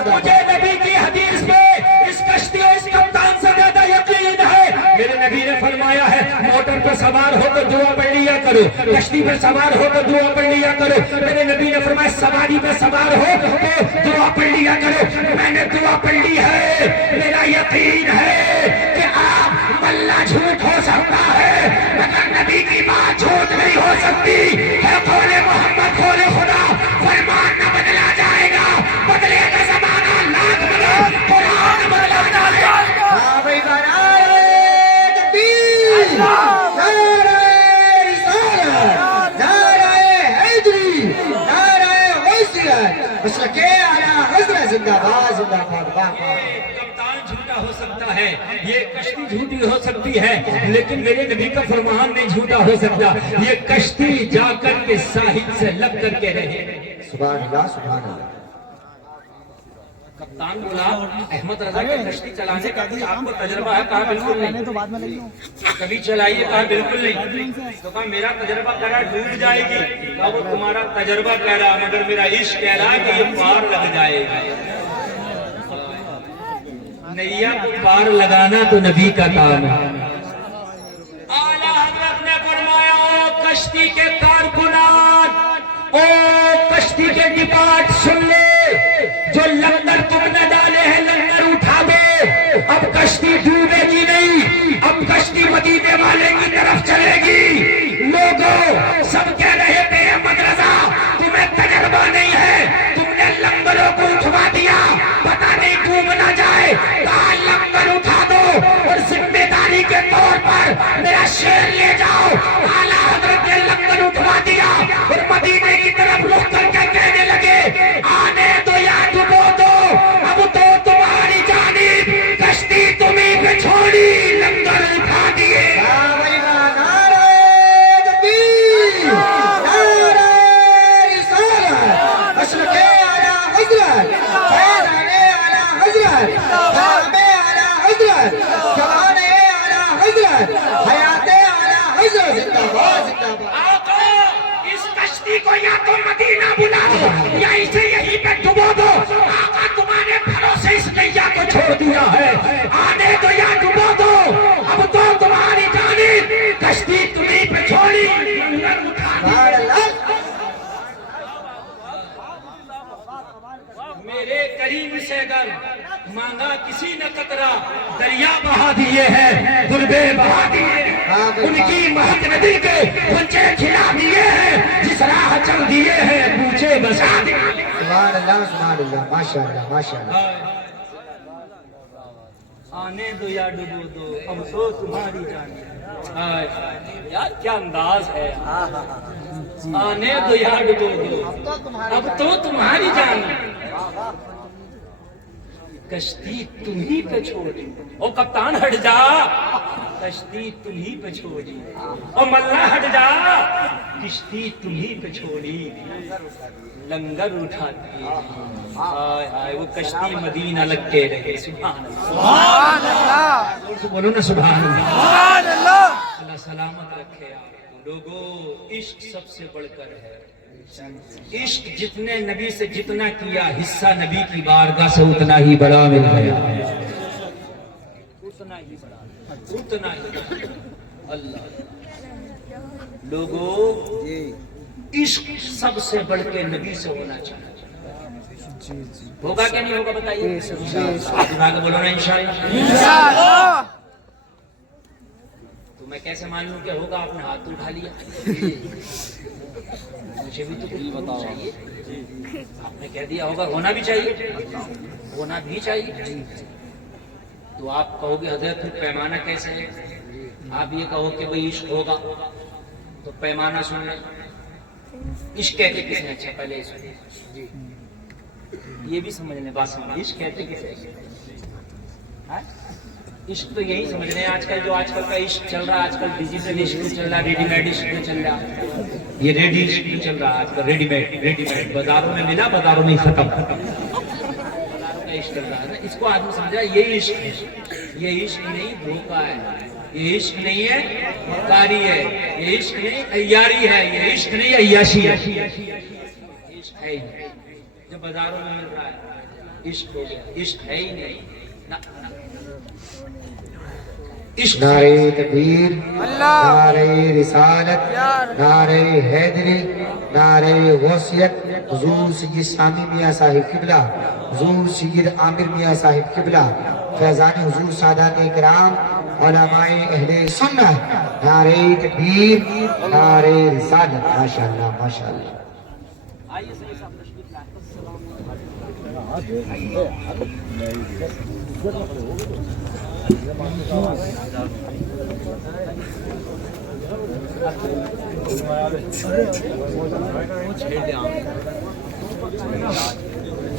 مجھے نبی کی حدیث پہ اس کشتی اور اس کپتان سے زیادہ یقین ہے، میرے نبی نے فرمایا ہے موٹر پہ سوار ہو تو دعا پڑھ لیا کرو، کشتی پہ سوار ہو تو دعا پڑھ لیا کرو، میرے نبی نے فرمایا سواری پہ سوار ہو تو دعا پڑھ لیا کرو، میں نے دعا پڑھ لی ہے، میرا یقین ہے کہ آپ اللہ جھوٹ ہو سکتا ہے مگر نبی کی بات جھوٹ نہیں ہو سکتی ہے، قول محمد قول خدا، فرمان نہ بدلا جائے گا، بدلے گا زمانہ لاکھ بدل، قرآن بدلا جائے گا، کپتان جھوٹا ہو سکتا ہے، یہ کشتی جھوٹی ہو سکتی ہے، لیکن میرے نبی کا فرمان نہیں جھوٹا ہو سکتا، یہ کشتی جا کر کے ساحل سے لگ کر کے رہے، سبحان اللہ سبحان اللہ، کپتان بولا احمد رضا کی کشتی چلانے کا بھی آپ کو تجربہ ہے، کہا بالکل نہیں، کبھی چلائیے، کہا بالکل نہیں، تو کہا میرا تجربہ کہہ رہا ڈوب جائے گی، کہا وہ تمہارا تجربہ کہہ رہا مگر میرا عشق کہہ رہا کہ یہ پار لگ جائے گا، نیا کو پار لگانا تو نبی کا کام ہے، اعلیٰ حضرت نے فرمایا او کشتی کے کارکنان، او کشتی کے ڈپارٹ سن لے، جو لنگر تم نے ڈالے ہیں لنگر اٹھا دو، اب کشتی ڈوبے گی نہیں، اب کشتی مدینے والے کی طرف چلے گی، لوگوں سب کہہ رہے تھے احمد رضا تمہیں تجربہ نہیں ہے، تم نے لنگروں کو اٹھوا دیا، پتہ نہیں ڈوب نہ جائے، کہا لنگر اٹھا دو اور ذمہ داری کے طور پر میرا شیر لے جاؤ، اعلیٰ حضرت نے لنگر اٹھوا دیا اور مدینے کی طرف رخ کر کے کہنے لگے آنے تو یا ڈبو دو، اب تو تمہاری جانب کشتی تمہیں پہ چھوڑی، لنگر اٹھا دیے، اس کشتی کو یا تو مدینہ بلا دو یا اسے یہیں پہ ڈبو دو، آقا تمہارے بھروسے اس نیا کو چھوڑ دیا ہے، آنے تو یا ڈبو دو، اب تو تمہاری جانب کشتی تمہیں پہ چھوڑی، میرے کریم سے اگر مانگا کسی نے قطرہ دریا بہا دیے ہیں، گلبے بہا دیے، ان کی مہک ندی کے پنچے کھلا دیے ہیں، جس راہ چل دیے ہیں پوچھے بسا دیے، سبحان اللہ ماشاء اللہ ماشاء اللہ. آنے دو یا ڈبو دو اب تو تمہاری جان. یار کیا انداز ہے. آنے دو یا ڈبو دو اب تو تمہاری جان. کشتی تم ہی پہ چھوڑی او کپتان ہٹ جا. کشتی تم ہی پہ چھوڑی او ملا ہٹ جا. کشتی تم ہی پہ چھوڑی لنگر اٹھاتی. ہائے ہائے وہ کشتی مدینہ لگ کے رہے. سبحان اللہ. بولو نا سبحان اللہ. اللہ سلامت رکھے آپ کو. لوگوں عشق سب سے بڑھ کر ہے. عشق جتنے نبی سے جتنا کیا حصہ نبی کی بارگاہ سے اتنا ہی بڑا مل گیا. اتنا ہی. اللہ لوگوں عشق سب سے بڑھ کے نبی سے ہونا چاہیے. ہوگا کیا نہیں ہوگا بتائیے. آگے بولو نا انشاءاللہ. تو میں کیسے معلوم کہ ہوگا. آپ نے ہاتھ اٹھا لیا. مجھے بھی تو کچھ بتاؤ چاہیے. آپ نے کہہ دیا ہوگا. ہونا بھی چاہیے. ہونا بھی چاہیے. تو آپ کہو گے حضرت پھر پیمانہ کیسے ہے. آپ یہ کہو کہ بھئی عشق ہوگا تو پیمانہ سن لیں. عشق کہتے کس نے. اچھا پہلے جی یہ بھی سمجھنے بات سمجھ. عشق کہتے کس نے. عشق تو یہی سمجھ رہے ہیں آج کل. جو آج کل کا عشق چل رہا ہے آج کل ڈیجیٹل عشق چل رہا ہے. ریڈی میڈ عشق چل رہا ہے. یہ ریڈی عشق چل رہا ہے آج کل. ریڈی میڈ بازاروں میں ملا بازاروں میں ختم. بازاروں کا عشق چل رہا ہے. اس کو آدمی سمجھا یہی عشق ہے. یہ عشق نہیں دھوکہ ہے. یہ عشق نہیں ہے مکاری ہے. یہ عشق نہیں عیاری ہے. یہ عشق نہیں عیاشی ہے. عشق ہے ہی نہیں جو بازاروں میں مل رہا ہے. عشق ہو گیا. عشق ہے ہی نہیں. نعرہ تکبیر, نعرہ رسالت, نعرہ حیدری, نعرہ غوثیت. حضور سید سامی میاں صاحب قبلہ, حضور سید عامر میاں صاحب قبلہ, فیضان حضور سادات کرام, علماء اہل سنت. نعرہ تکبیر, نعرہ رسالت. ماشاءاللہ ماشاءاللہ.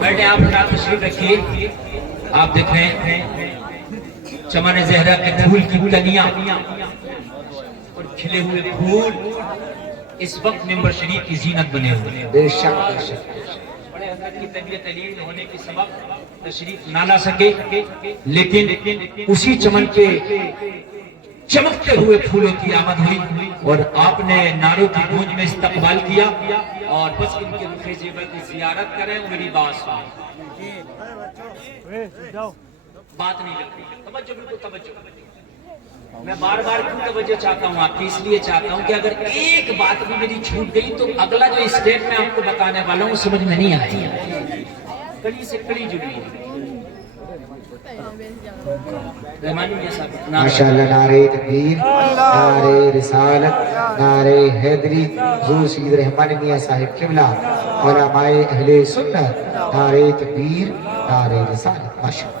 بیٹھے آپ نام تشریف رکھیے. آپ دیکھ رہے ہیں چمن زہرا کے پھول کی کلیاں اور کھلے ہوئے پھول اس وقت ممبر شریف کی زینت بنے ہوئے. بے شک بے شک. بڑے حضرت کی طبیعت علیل ہونے کے سبب تشریف نہ لا سکے, لیکن اسی چمن کے چمکتے ہوئے پھولوں کی آمد ہوئی اور آپ نے نعروں کی گونج میں استقبال کیا. اور بس ان کے رخ زیبر کی زیارت کریں. میری بات سنیں. بات نہیں لگتی. توجہ بالکل توجہ. میں بار بار کیوں توجہ چاہتا ہوں آپ کی. اس لیے چاہتا ہوں کہ اگر ایک بات بھی میری چھوٹ گئی تو اگلا جو اسٹیپ میں آپ کو بتانے والا ہوں سمجھ میں نہیں آئی. کڑی سے کڑی جڑی ہے. ماشاءاللہ. نعرہ تکبیر, نعرہ رسالت, نعرہ حیدری, حضور سید رحمان میاں صاحب قبلہ, علماء اہل سنت. نعرہ تکبیر, نعرہ رسالت. ماشاءاللہ.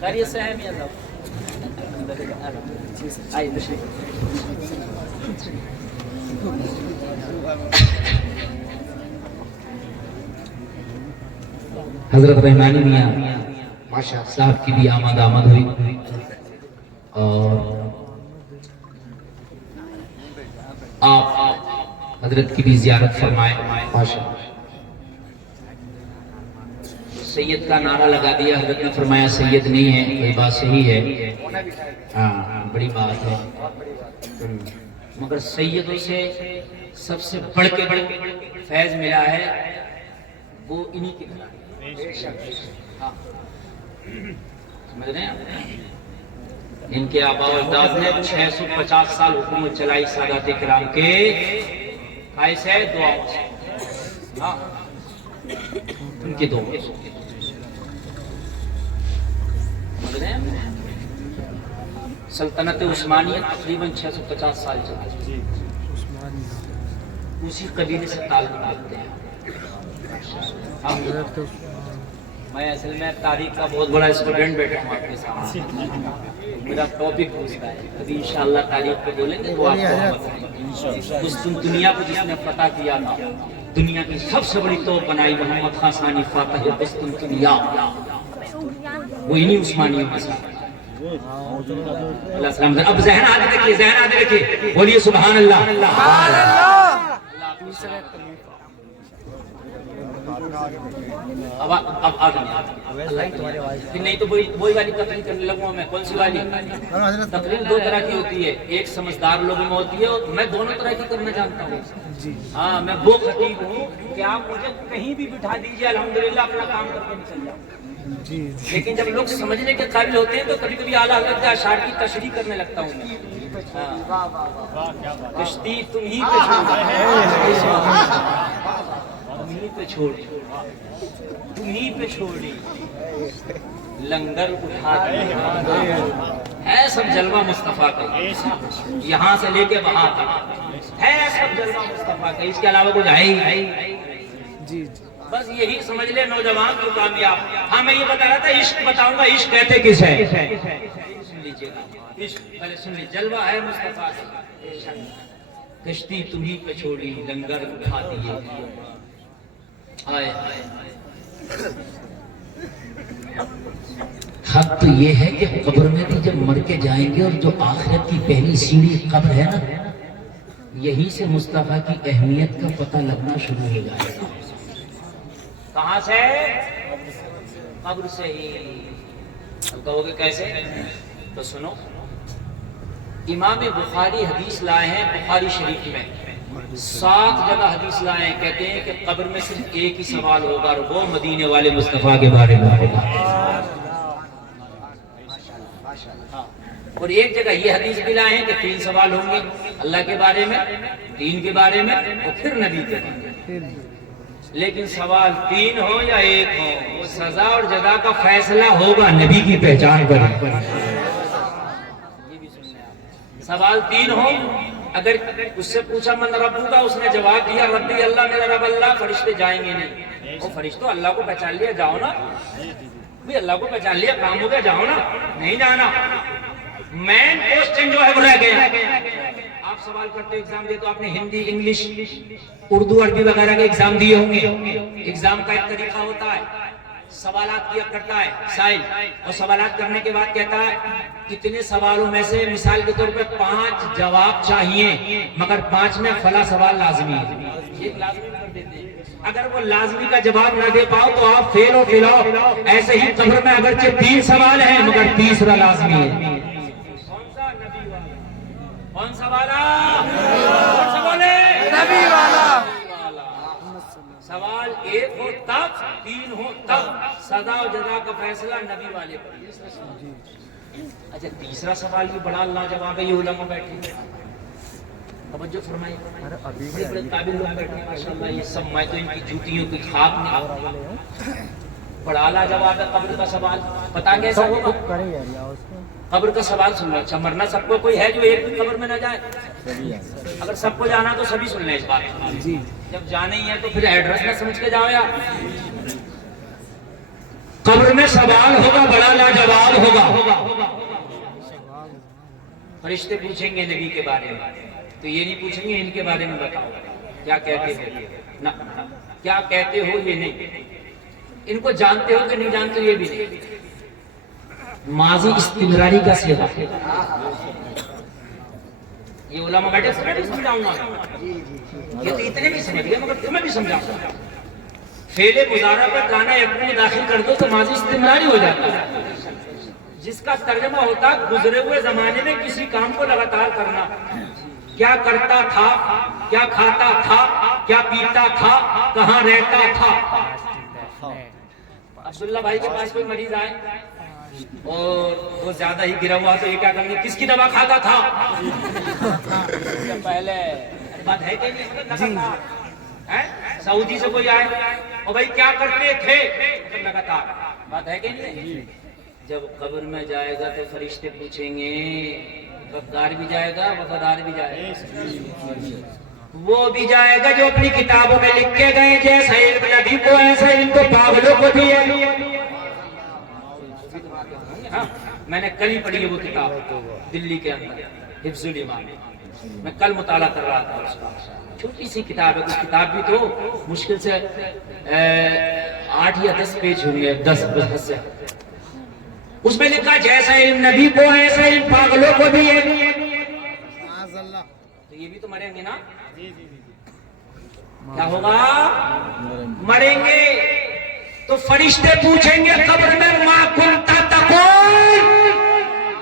خیریت سے ہیں میاں صاحب. آئیے تشریف. حضرت رحمانی میاں صاحب کی بھی آمد ہوئی اور آپ حضرت کی بھی زیارت فرمائے. سید کا نعرہ لگا دیا. حضرت نے فرمایا سید نہیں ہے. یہ بات صحیح ہے. ہاں بڑی بات ہے. مگر سیدوں سے سب سے بڑھ کے بڑھ فیض ملا ہے وہ انہی کے ملا ہے۔ ہاں سمجھ رہے ہیں؟ ان کے آبا و اجداد نے 650 سال حکومت چلائی سادات کرام کے ایسے دعاؤں سے، ہاں ان کی دعاؤں سے، سمجھ رہے ہیں؟ سلطنت عثمانیہ تقریباً 650 سال چلی، اسی قبیلے سے تعلق رکھتے ہیں۔ میں اصل میں تاریخ کا بہت بڑا اسٹوڈنٹ بیٹھا ہوں آپ کے سامنے، میرا ٹاپک پوچھتا ہے، کبھی انشاءاللہ تاریخ پہ بولیں گے وہ آپ کو بتائیں۔ قسطنطنیہ کو جس نے فتح کیا تھا، دنیا کی سب سے بڑی توپ بنائی محمد خان ثانی فاتح قسطنطنیہ، وہ انہی عثمانیوں میں سے۔ اللہ سلام۔ اب ذہن آدھے رکھیے، ذہن آدھے رکھیے، بولیے سبحان اللہ۔ اب نہیں تو وہی والی تقریر کرنے لگوں میں، کون سی والی تقریر؟ دو طرح کی ہوتی ہے، ایک سمجھدار لوگوں میں ہوتی ہے اور میں دونوں طرح کی کرنا جانتا ہوں۔ ہاں میں وہ خطیب ہوں کہ آپ مجھے کہیں بھی بٹھا دیجیے، الحمدللہ اپنا کام کر کے نکل جاؤں۔ لیکن جب لوگ سمجھنے کے قابل ہوتے ہیں تو کبھی کبھی اعلیٰ حضرت کے اشعار کی تشریح کرنے لگتا ہوں میں۔ کشتی تمہیں پہ چھوڑی، تمہیں پہ چھوڑی، لنگر اٹھا ہے سب جلوہ مصطفیٰ کا، یہاں سے لے کے وہاں تک ہے سب جلوہ مصطفیٰ کا، اس کے علاوہ کچھ ہے ہی۔ بس یہی سمجھ لے نوجوان تو کامیاب۔ ہاں میں یہ بتا رہا تھا، عشق بتاؤں گا، عشق کہتے کس ہے؟ سن لیجیے گا، عشق پہلے سن لیجیے، جلوہ ہے مصطفیٰ کا، کشتی تمہیں پہ چھوڑی، لنگر اٹھا دیے، آئے حق تو یہ ہے کہ قبر میں بھی جب مر کے جائیں گے اور جو آخرت کی پہلی سیڑھی قبر ہے نا، یہیں سے مصطفیٰ کی اہمیت کا پتہ لگنا شروع ہو جائے گا۔ کہاں سے؟ قبر سے ہی۔ کہو گے کیسے؟ تو سنو، امام بخاری حدیث لائے ہیں بخاری شریف میں، 7 جگہ حدیث لائے ہیں، کہتے ہیں کہ قبر میں صرف ایک ہی سوال ہوگا اور وہ مدینے والے مصطفیٰ کے بارے میں ہوگا۔ اور ایک جگہ یہ حدیث بھی لائے ہیں کہ 3 سوال ہوں گے، اللہ کے بارے میں، دین کے بارے میں اور پھر نبی کے بارے میں۔ لیکن سوال 3 ہو یا 1 ہو، وہ سزا اور جزا کا فیصلہ ہوگا نبی کی پہچان پر۔ سوال 3 ہو، اگر اس سے پوچھا من ربو کا، اس نے جواب دیا ربی اللہ، میرا رب اللہ، فرشتے جائیں گے نہیں۔ وہ فرشتوں اللہ کو پہچان لیا، جاؤ نا بھی، اللہ کو پہچان لیا، کام ہو گیا، جاؤ نا، نہیں جانا۔ مین کوسچن جو ہے وہ رہ گیا۔ آپ سوال کرتے ہو، ایگزام دے تو آپ نے ہندی، انگلش، اردو، عربی وغیرہ کے ایگزام دیے ہوں گے۔ ایگزام کا ایک طریقہ ہوتا ہے، سوالات کیا کرتا ہے سائل، اور سوالات کرنے کے بعد کہتا ہے کتنے سوالوں میں سے مثال کے طور پہ 5 جواب چاہیے، مگر 5 میں فلاں سوال لازمی ہے، ایک لازمی کر دیتے ہیں۔ اگر وہ لازمی کا جواب نہ دے پاؤ تو آپ فیل ہو فیلاؤ۔ ایسے ہی قبر میں اگرچہ 3 سوال ہیں مگر تیسرا لازمی ہے۔ کون سا والا؟ کون سا بولے؟ نبی والا۔ سوال 1 ہو تب، 3 ہو تب، سزا و جزا کا فیصلہ نبی والے پر۔ اچھا تیسرا سوال بھی بڑا لاجواب ہے، یہ علماء بیٹھے ہیں، توجہ فرمائیے، بڑے بڑے قابل لوگ بیٹھے ہیں ماشاءاللہ، یہ سب میں تو ان کی جوتیوں کی کھاپ نہیں، بڑا لاجواب ہے قبر کا سوال۔ پتا کیسا ہوگا؟ قبر کا سوال سن لو، اچھا مرنا سب کو کوئی ہے جو ایک بھی قبر میں نہ جائے؟ اگر سب کو جانا تو سبھی سن لیں اس بات کو، جب جانا ہی ہے تو پھر ایڈریس نہ سمجھ کے جاؤ یار۔ قبر میں سوال ہوگا، بڑا لاجواب ہوگا۔ فرشتے پوچھیں گے نبی کے بارے میں، تو یہ نہیں پوچھیں گے ان کے بارے میں بتاؤ کیا کہتے ہو، نہ کیا کہتے ہو یہ نہیں، ان کو جانتے ہو کہ نہیں جانتے یہ بھی نہیں۔ ماضی استمراری کا صیغہ، یہ علماء بیٹھے سمجھ بھی سمجھاؤں گا، یہ تو اتنے بھی سمجھ گئے مگر تمہیں بھی سمجھاؤں گا۔ فعل مضارع پر کانا یکون داخل کر دو تو ماضی استمراری ہو جاتا ہے، جس کا ترجمہ ہوتا گزرے ہوئے زمانے میں کسی کام کو لگاتار کرنا۔ کیا کرتا تھا، کیا کھاتا تھا، کیا پیتا تھا، کہاں رہتا تھا۔ عبداللہ بھائی کے پاس کوئی مریض آئے اور وہ زیادہ ہی گرا ہوا تو یہ کیا کریں گے، کس کی دوا کھاتا تھا پہلے؟ بات ہے کہ نہیں؟ سعودی سے کوئی آئے اور بھائی کیا کرتے تھے لگاتار، بات ہے کہ نہیں؟ جب قبر میں جائے گا تو فرشتے پوچھیں گے، غدار بھی جائے گا وفادار بھی جائے گا، وہ بھی جائے گا جو اپنی کتابوں میں لکھ کے گئے، جیسا علم نبی کو ایسا علم کو پاگلوں کو بھی ہے۔ میں نے کل ہی پڑھی ہے وہ کتاب دلی کے اندر، حفظ الایمان، میں کل مطالعہ کر رہا تھا اس کا، چھوٹی سی کتاب ہے، کوئی کتاب بھی تو مشکل سے 8 یا 10 پیج ہوں گے، 10 سے، اس میں لکھا جیسا علم نبی کو ہے ایسا علم پاگلوں کو بھی ہے۔ تو یہ بھی تو مریں گے نا، کیا ہوگا؟ مریں گے تو فرشتے پوچھیں گے قبر میں ما کنتا تقول،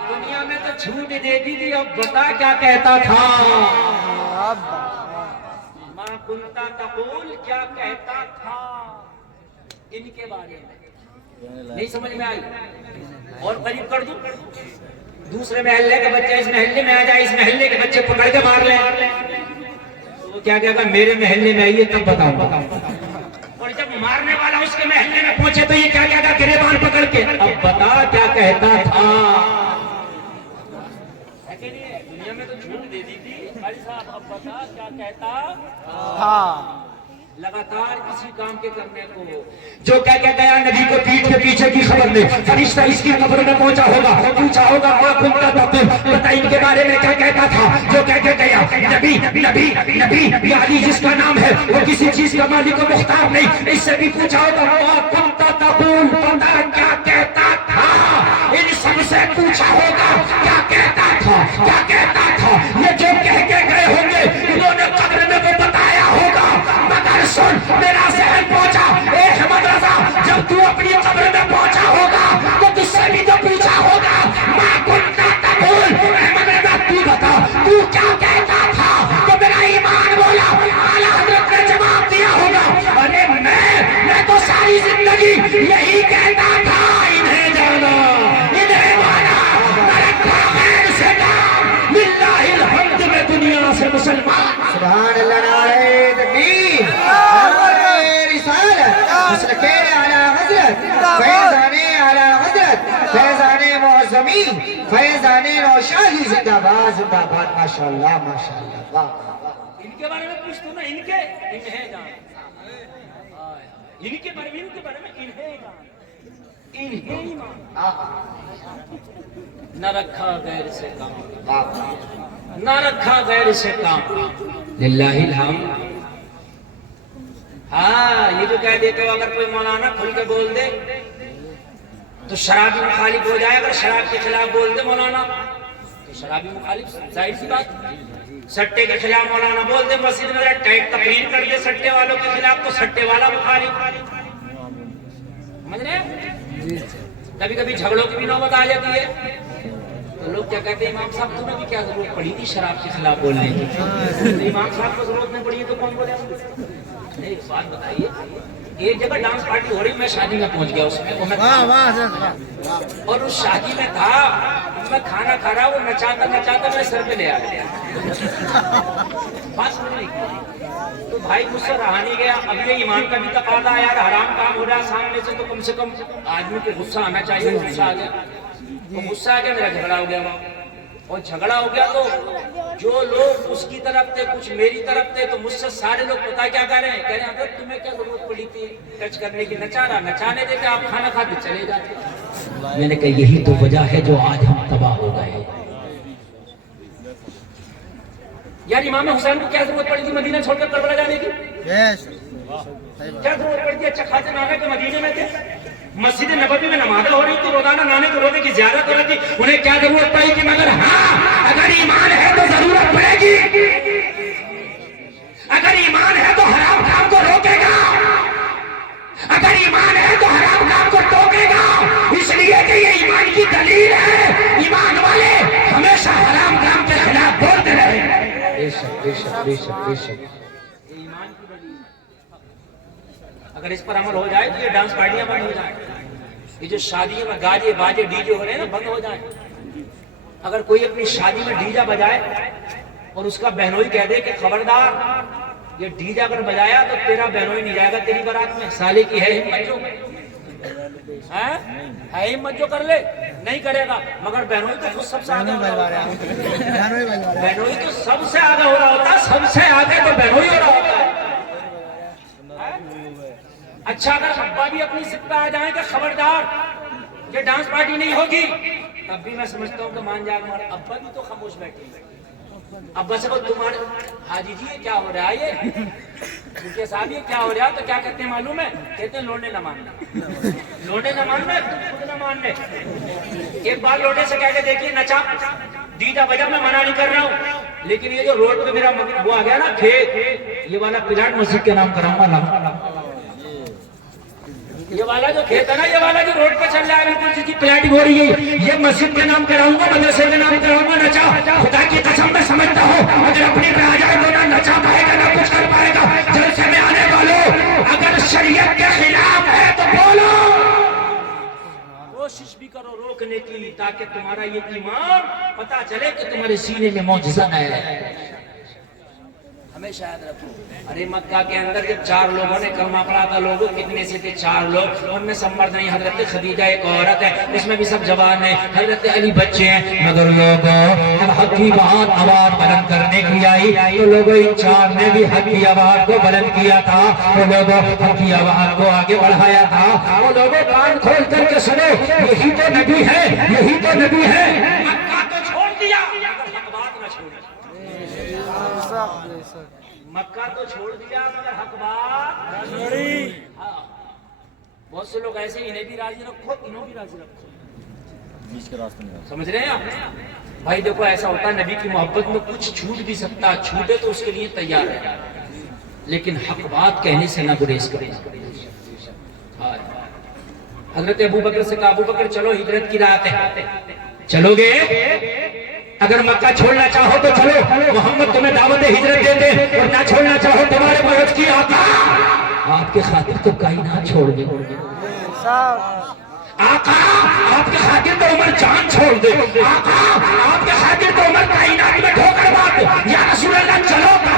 دنیا میں تو جھوٹ دے دی تھی، اب بتا کیا کہتا تھا۔ ما کنتا تقول، کیا کہتا تھا ان کے بارے میں، نہیں سمجھ میں آئی؟ اور قریب کر دوں، دوسرے محلے کے بچے اس محلے میں آ جائے، اس محلے کے بچے پکڑ کے مار لیں، تو وہ کیا کہتا میرے محلے میں آئیے تب بتاؤں، اور جب مارنے والا اس کے محلے میں پہنچے تو یہ کیا کہتا گریبان پکڑ کے اب بتا کیا کہتا تھا۔ دنیا میں تو جھوٹ دے دی تھی بھائی صاحب، اب بتا کیا کہتا۔ لگاتار کسی کام کے کرنے کو جو کہہ کے گیا نبی کو پیٹھ کے پیچھے کی خبر میں، فرشتہ اس کی قبر میں پہنچا ہوگا، پوچھا ہوگا ما کنتا تقول، بتا ان کے بارے میں کیا کہتا تھا، جو کہہ کے گیا نبی نبی نبی، یہ علی جس کا نام ہے وہ کسی چیز کا مالک و مختار نہیں، اس سے بھی پوچھا ہوگا ما کنتا تقول، بتا کیا کہتا تھا، ان سب سے پوچھا ہوگا کیا کہتا تھا، کیا کہتا تھا، یہ جو کہہ کے گئے ہوں گے انہوں نے قبر میں وہ بتایا ہوگا، مگر سن میرا ذہن پہنچا، اے احمد رضا جب تو اپنی قبر میں پہنچا ہوگا تو تجھ سے بھی تو پوچھا ہوگا ما کنتا تقول، احمد رضا تو بتا تو کیا کہتا تھا، تو میرا ایمان بولا، اعلیٰ حضرت نے جواب دیا ہوگا ارے میں تو ساری زندگی یہی کہتا تھا، انہیں جانا انہیں مانا، میں رکھا غیر سے کام، للہ الحمد میں دنیا سے مسلمان۔ سبحان اللہ، نعرہ تکبیر، نعرہ رسالت، مسلکین اعلیٰ حضرت، فیضان اعلیٰ حضرت، فیضان معظمی، فیضان نوشاہی، زندہ باد زندہ باد، ماشاءاللہ ماشاءاللہ، واہ۔ ان کے بارے میں پوچھ تو نا، ان کے انہیں جان، ان کے بارے میں انہیں جان، انہیں ایمان، نہ رکھا غیر سے کام، نہ رکھا غیر سے کام، للہ الحمد۔ ہاں یہ جو کہہ دیتے ہو اگر کوئی مولانا کھل کے بول دے تو شرابی مخالف ہو جائے، اگر شراب کے خلاف بول دے مولانا تو شرابی مخالف، ظاہر سی بات۔ سٹے کے خلاف مولانا بول دے، مسجد میں ٹیک تقریر کر دے سٹے والوں کے خلاف تو سٹے والا مخالف، سمجھ رہے ہیں؟ کبھی کبھی جھگڑوں کی بھی نوبت آ جاتی ہے تو لوگ کیا کہتے ہیں امام صاحب تمہیں بھی کیا ضرورت پڑی تھی شراب کے خلاف بولنے کی، امام صاحب کو ضرورت نہیں پڑی ہے تو کون بولے؟ ایک بات بتائیے، ایک جگہ ڈانس پارٹی ہو رہی، میں شادی میں پہنچ گیا اس میں، اور اس شادی میں تھا، میں کھانا کھا رہا، وہ نچاتا نچاتا میرے سر پہ لے آ گیا، بات سن نہیں کی تو بھائی مجھ سے رہا نہیں گیا۔ اب یہ ایمان کا بھی تقاضا ہے، یار حرام کام ہو رہا ہے سامنے سے تو کم سے کم آدمی کو غصہ آنا چاہیے، غصہ آ گیا، تو غصہ آ گیا، میرا جھگڑا ہو گیا وہاں، اور جھگڑا ہو گیا تو جو لوگ اس کی طرف تھے کچھ میری طرف تھے، تو مجھ سے سارے لوگ پتا کیا کہہ رہے ہیں، کہہ رہے ہیں حضرت تمہیں کیا ضرورت پڑی تھی ٹچ کرنے کی، نچا رہا، نچانے دیتے آپ کھانا کھاتے چلے جاتے۔ میں نے کہا یہی تو وجہ ہے جو آج ہم تباہ ہو گئے۔ یار امام حسین کو کیا ضرورت پڑی تھی مدینہ چھوڑ کر کربلا جانے کی؟ کیا ضرورت پڑی تھی؟ اچھا خاصے نانا کے مدینے میں تھے، مسجد نبوی میں نمازیں ہو رہی تھی، روزانہ نانے کے روزے کی زیارت ہو رہی تھی، انہیں کیا ضرورت پڑی تھی؟ مگر ہاں اگر ایمان ہے تو ضرورت پڑے گی، اگر ایمان ہے تو حرام کام کو روکے گا، اگر ایمان ہے تو حرام کام کو ٹوکے گا، اس لیے کہ یہ ایمان کی دلیل ہے، ایمان والے ہمیشہ حرام کام کے خلاف بولتے رہے۔ بے شک بے شک بے شک. یہ ایمان کی دلیل ہے. اگر اس پر عمل ہو جائے تو یہ ڈانس پارٹیاں بند ہو جائیں. یہ جو شادیوں میں گاجے باجے ڈی جے ہو رہے ہیں نا بند ہو جائیں. اگر کوئی اپنی شادی میں ڈی جے بجائے اور اس کا بہنوئی کہہ دے کہ خبردار یہ ڈی جے اگر بجایا تو تیرا بہنوئی نہیں جائے گا تیری بارات میں، سالے کی ہے ہمت جو ہے ہمت جو کر لے نہیں کرے گا. مگر بہنوئی تو خود سب سے آگے ہو رہا ہوتا ہے. بہنوئی تو سب سے آگے ہو رہا ہوتا ہے، سب سے آگے تو بہنوئی ہو رہا ہوتا ہے. اچھا اگر ابا بھی اپنی ضد پہ آ جائیں کہ خبردار یہ ڈانس پارٹی نہیں ہوگی، تب بھی میں سمجھتا ہوں کہ مان جائے گا. ابا بھی تو خاموش بیٹھے ہیں. ابا سے بول تمہارے حاجی جی یہ کیا ہو رہا ہے، یہ ان کے صاحب یہ کیا ہو رہا ہے، تو کیا کہتے ہیں معلوم ہے؟ کہتے ہیں لوٹے نہ ماننا. لوٹے نہ ماننا خود نہ ماننے. ایک بار لوٹے سے کہہ کے دیکھیے نچا ڈی جے بجا، میں منع نہیں کر رہا ہوں، لیکن یہ جو روڈ پہ میرا وہ آ گیا نا کھیت، یہ والا پلاٹ مسجد کے نام کراؤں گا. یہ والا جو کھیت ہے نا، یہ والا جو روڈ پہ چل رہا ہے بالکل جس کی پلاٹنگ ہو رہی ہے، یہ مسجد کے نام کراؤں گا، مدرسے کے نام کراؤں گا. نچا خدا کی قسم میں سمجھتا ہوں اگر اپنی پہ آ جائے تو نہ نچا پائے گا نہ کچھ کر پائے گا. جلسے میں آنے والوں اگر شریعت کے خلاف ہے تو بولو، کوشش بھی کرو روکنے کی، تاکہ تمہارا یہ ایمان پتا چلے کہ تمہارے سینے میں معجزہ ہے. ہمیشہ یاد رکھو. ارے مکہ کے اندر جب 4 لوگوں نے کلمہ پڑھا تھا، لوگوں کتنے سے تھے؟ 4 لوگ. ان میں سب مرد نہیں، حضرت خدیجہ ایک عورت ہے، اس میں بھی سب جوان ہیں. حضرت علی بچے ہیں. مگر لوگوں جب حق کی بات آواز بلند کرنے کی آئی تو لوگوں ان 4 نے بھی حق کی آواز کو بلند کیا تھا. وہ لوگوں حق کی آواز کو آگے بڑھایا تھا. وہ لوگوں کان کھول کر کے سنو، یہی تو نبی ہے، یہی تو نبی ہے. مکہ تو چھوڑ دیا مگر حق بات نہ چھوڑی. مکہ تو چھوڑ دیا مگر حق بات چھوڑی. بہت سے لوگ ایسے انہیں بھی راضی رکھو انہوں بھی راضی رکھو. سمجھ رہے ہیں آپ بھائی؟ دیکھو ایسا ہوتا ہے نبی کی محبت میں کچھ چھوٹ بھی سکتا، چھوٹے تو اس کے لیے تیار ہے، لیکن حق بات کہنے سے نہ گریز کرے. حضرت ابو بکر سے کہا ابو بکر چلو ہجرت کی رات ہے، چلو گے؟ اگر مکہ چھوڑنا چاہو تو چلو، محمد تمہیں دعوت ہجرت دیتے، اور نہ چھوڑنا چاہو تمہارے مروج کی آقا آپ کے خاطر تو کائنات چھوڑ دے. آقا آپ کے خاطر تو عمر جان چھوڑ دے. آقا آپ کے خاطر تو عمر کائنات میں ٹھوکر مار دے. یا رسول اللہ چلو گا؟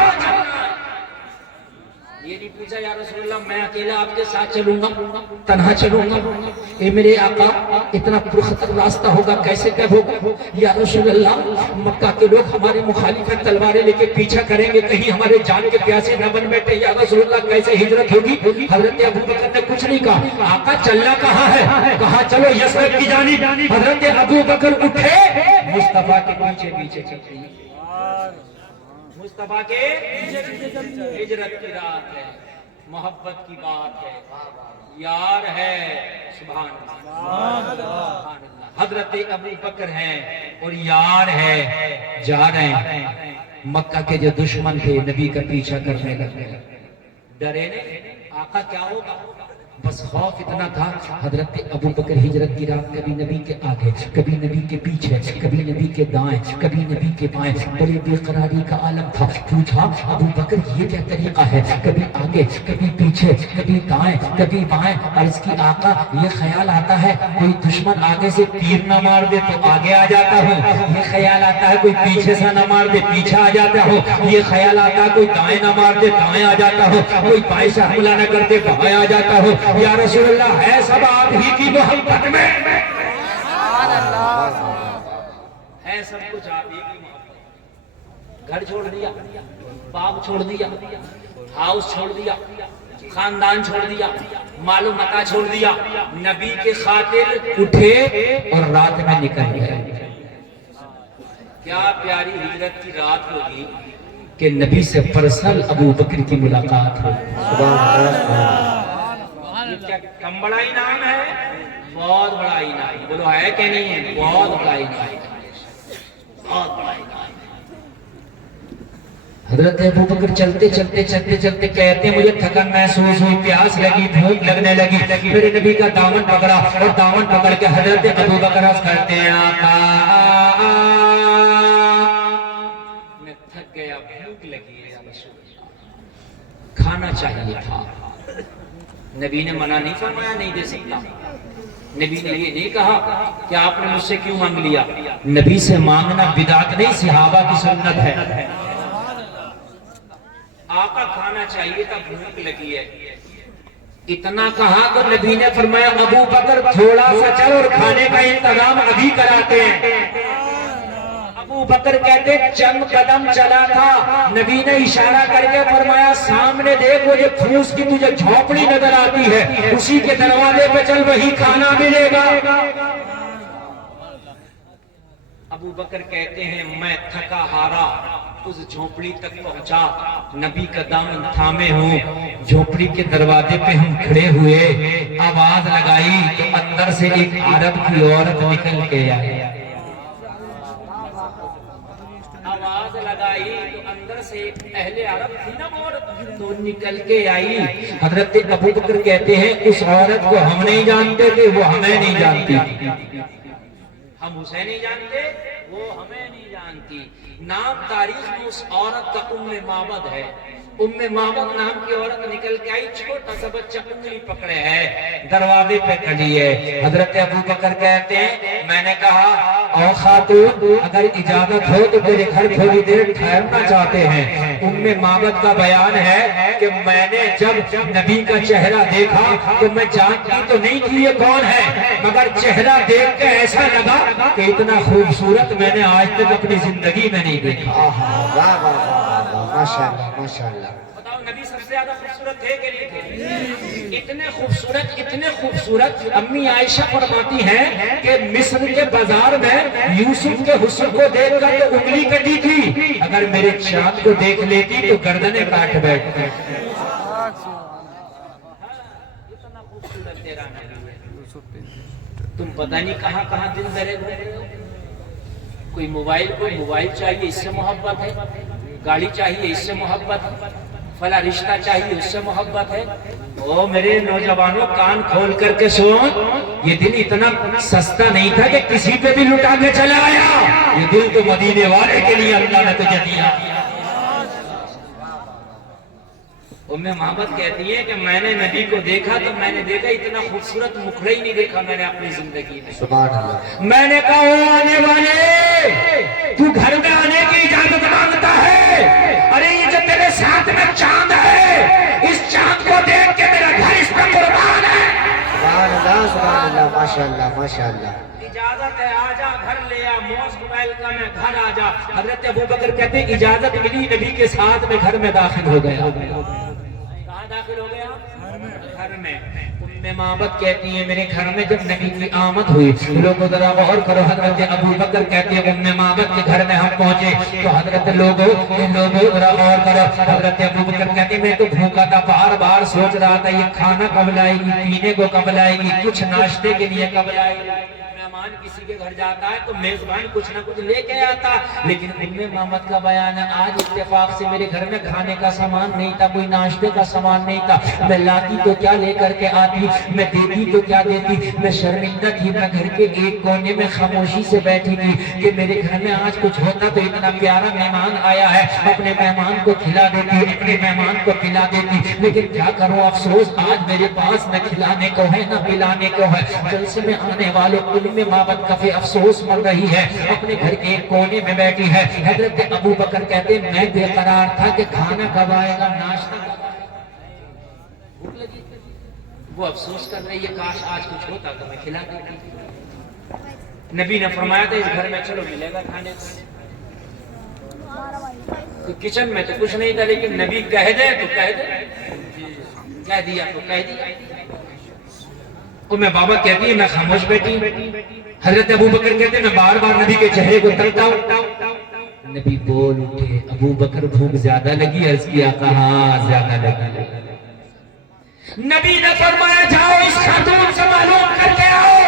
یہ نہیں پوچھا یا رسول اللہ میں اکیلا آپ کے ساتھ چلوں گا، تنہا چلوں گا؟ اے میرے آقا اتنا پرخطر راستہ ہوگا کیسے طے ہوگا؟ یا رسول اللہ مکہ کے لوگ ہمارے مخالف تلواریں لے کے پیچھا کریں گے، کہیں ہمارے جان کے پیاسے نہ بن بیٹھے. یا رسول اللہ کیسے ہجرت ہوگی؟ حضرت ابو بکر نے کچھ نہیں کہا. آقا چلنا کہاں ہے؟ کہا چلو یثرب کی جانب. حضرت ابو بکر اٹھے، مصطفیٰ کے پیچھے پیچھے چلے. مصطفیٰ کے ہجرت کی رات ہے، محبت کی بات ہے، یار ہے. سبحان اللہ. حضرت ابو بکر ہیں اور یار ہے، جا رہے ہیں. مکہ کے جو دشمن تھے نبی کا پیچھا کرنے لگے. ڈرے نہیں آقا کیا ہوگا؟ بس خوف اتنا تھا. حضرت ابو بکر ہجرت کی رات کبھی نبی کے آگے، کبھی نبی کے پیچھے، کبھی نبی کے دائیں، کبھی نبی کے بائیں. بڑی بے قراری کا عالم تھا. پوچھا ابو بکر یہ کیا طریقہ ہے؟ کبھی آگے، کبھی پیچھے، کبھی دائیں، کبھی بائیں. عرض کی آقا یہ خیال آتا ہے کوئی دشمن آگے سے تیر نہ مار دے تو آگے آ جاتا ہوں، یہ خیال آتا ہے کوئی پیچھے سے نہ مار دے پیچھے آ جاتا ہوں، یہ خیال آتا ہے کوئی دائیں نہ مار دے دائیں آ جاتا ہوں، کوئی بائیں سے حملہ نہ کرتے بائیں آ جاتا ہوں. یا رسول اللہ ہے سب آپ ہی کی محبت میں، ہے سب کچھ آپ ہی کی محبت. گھر چھوڑ دیا، باغ چھوڑ دیا، ہاؤس چھوڑ دیا، خاندان چھوڑ دیا، مال و متاع چھوڑ دیا، نبی کے خاطر اٹھے اور رات میں نکل گئے. کیا پیاری ہجرت کی رات ہوگی کہ نبی سے پرسنل ابو بکر کی ملاقات ہو. سبحان اللہ. یہ کیا کم بڑا انعام ہے؟ بہت بڑا انعام. بولو ہے کہ نہیں ہے؟ بہت بڑا انعام، بہت بڑا انعام. حضرت ابو بکر چلتے چلتے چلتے چلتے کہتے ہیں مجھے تھکن محسوس ہوئی، پیاس لگی، بھوک لگنے لگی. میرے نبی کا دامن پکڑا اور دامن پکڑ کے حضرت ابو بکر عرض کرتے ہیں آقا میں تھک گیا، بھوک لگی. کھانا چاہیے تھا. نبی نے منع نہیں فرمایا نہیں دے سکتا. نبی نے یہ نہیں کہا کہ آپ نے مجھ سے کیوں مانگ لیا. نبی سے مانگنا بدعت نہیں، صحابہ کی سنت ہے. آقا کھانا چاہیے تھا، بھوک لگی ہے. اتنا کہا تو نبی نے فرمایا ابو بکر تھوڑا سا چل اور کھانے کا انتظام ابھی کراتے ہیں. ابو بکر کہتے چند قدم چلا تھا، نبی نے اشارہ کر کے فرمایا سامنے دیکھ وہ یہ پھوس کی تجھے جھونپڑی نظر آتی ہے، اسی کے دروازے پہ چل وہی کھانا ملے گا. ابو بکر کہتے ہیں میں تھکا ہارا اس جھونپڑی تک پہنچا، نبی کا دامن تھامے ہوں، جھونپڑی کے دروازے پہ ہم کھڑے ہوئے، آواز لگائی تو اندر سے ایک عرب کی عورت نکل کے آئی. آواز لگائی تو اندر سے ایک اہل عرب تھی نا عورت، تو نکل کے آئی. حضرت ابو بکر کہتے ہیں اس عورت کو ہم نہیں جانتے تھے، وہ ہمیں نہیں جانتی. ہم اسے نہیں جانتے، وہ ہمیں نہیں جانتی. نام تاریخ میں اس عورت کا ام معبد ہے. ام معبد نام کی عورت نکل کے آئی، چھوٹا سا بچہ انگلی پکڑے ہے، دروازے پہ کھڑی ہے. حضرت ابو بکر کہتے ہیں میں نے کہا او خاتون اگر اجازت ہو تو میرے گھر تھوڑی دیر ٹھہرنا چاہتے ہیں. ام معبد کا بیان ہے کہ میں نے جب نبی کا چہرہ دیکھا تو میں جانتی تو نہیں کہ یہ کون ہے، مگر چہرہ دیکھ کے ایسا لگا کہ اتنا خوبصورت میں نے آج تک اپنی زندگی میں نہیں دیکھا. واہ واہ واہ واہ، ماشاءاللہ ماشاءاللہ. بتاؤ نبی سب سے زیادہ خوبصورت تھے کہ نہیں تھے؟ اتنے خوبصورت امی عائشہ فرماتی ہیں کہ مصر کے بازار میں یوسف کے حسن کو دیکھ کر تو انگلی کٹی تھی، اگر میرے چاند کو دیکھ لیتی تو گردنیں کاٹ بیٹھتی. اتنا خوبصورت تیرا نبی ہے. تم پتہ نہیں کہاں کہاں دل درے ہوئے ہو. کوئی موبائل چاہیے اس سے محبت ہے، گاڑی چاہیے اس سے محبت ہے، فلاں رشتہ چاہیے اس سے محبت ہے. او میرے نوجوانوں کان کھول کر کے سن، یہ دل اتنا سستا نہیں تھا کہ کسی پہ بھی لٹا کے چلا آیا. یہ دل تو مدینے والے کے لیے اللہ نے تجھے دیا. ام محبت کہتی ہے کہ میں نے نبی کو دیکھا تو میں نے دیکھا اتنا خوبصورت مکھڑا ہی نہیں دیکھا میں نے اپنی زندگی میں. سبحان اللہ. میں نے کہا او آنے والے تو گھر میں آنے کی اجازت مانگتا ہے؟ ارے یہ جو تیرے ساتھ میں چاند ہے، اس چاند کو دیکھ کے میرا گھر اس پر قربان ہے. سبحان اللہ سبحان اللہ ماشاءاللہ ماشاءاللہ. اجازت ہے آجا گھر لے آ، موسٹ ویلکم ہے گھر آجا. حضرت ابو بکر کہتے ہیں اجازت ملی، نبی کے ساتھ میں گھر میں داخل ہو گیا. کہاں داخل ہو گیا؟ گھر میں. ام معبد کہتی ہے میرے گھر میں جب نبی کی آمد ہوئی، لوگوں ذرا غور کرو. حضرت ابو بکر کہتے ہیں ام معبد کے گھر میں ہم پہنچے تو حضرت لوگوں ذرا غور کرو. حضرت ابو بکر کہتے ہیں میں تو بھوکا تھا، بار بار سوچ رہا تھا یہ کھانا کب لائے گی، پینے کو کب لائے گی، کچھ ناشتے کے لیے کب لائے گی. مہمان کسی کے گھر جاتا ہے تو میزبان کچھ نہ کچھ لے کے آتا، لیکن ام محمد کا بیان ہے آج اتفاق سے میرے گھر میں کھانے کا سامان نہیں تھا، کوئی ناشتے کا سامان نہیں تھا. میں لاتی تو کیا لے کر کے آتی، میں دیتی تو کیا دیتی. میں شرمندہ تھی، میں گھر کے ایک کونے میں خاموشی سے بیٹھی تھی کہ میرے گھر میں آج کچھ ہوتا تو اتنا پیارا مہمان آیا ہے، اپنے مہمان کو کھلا دیتی، اپنے مہمان کو پلا دیتی. لیکن کیا کروں افسوس آج میرے پاس نہ کھلانے کو ہے نہ پلانے کو ہے. جلسے میں آنے والے ام محبت کافی افسوس مر رہی ہے، اپنے گھر کے ایک کونے میں بیٹھی ہے. حضرت ابو بکر کہتے ہیں میں بے قرار تھا کہ کھانا کب آئے گا، ناشتہ کب آئے گا. بھوک لگی، وہ افسوس کر رہی ہے کاش آج کچھ ہوتا تو میں کھلا دیتی. نبی نے فرمایا تھا اس گھر میں چلو ملے گا کھانے کو. کچن میں تو کچھ نہیں تھا، لیکن نبی کہہ دے تو کہہ دے، کہہ دیا تو کہہ دیا. میں بابا کہتی ہے میں خاموش بیٹھی. حضرت ابو بکر کہتے ہیں میں بار بار نبی کے چہرے کو تلتا ہوں. نبی بول اٹھے ابو بکر بھوک زیادہ لگی، عرض کیا کہاں زیادہ لگی. نبی نے فرمایا جاؤ اس خاتون سے معلوم کر کے آؤ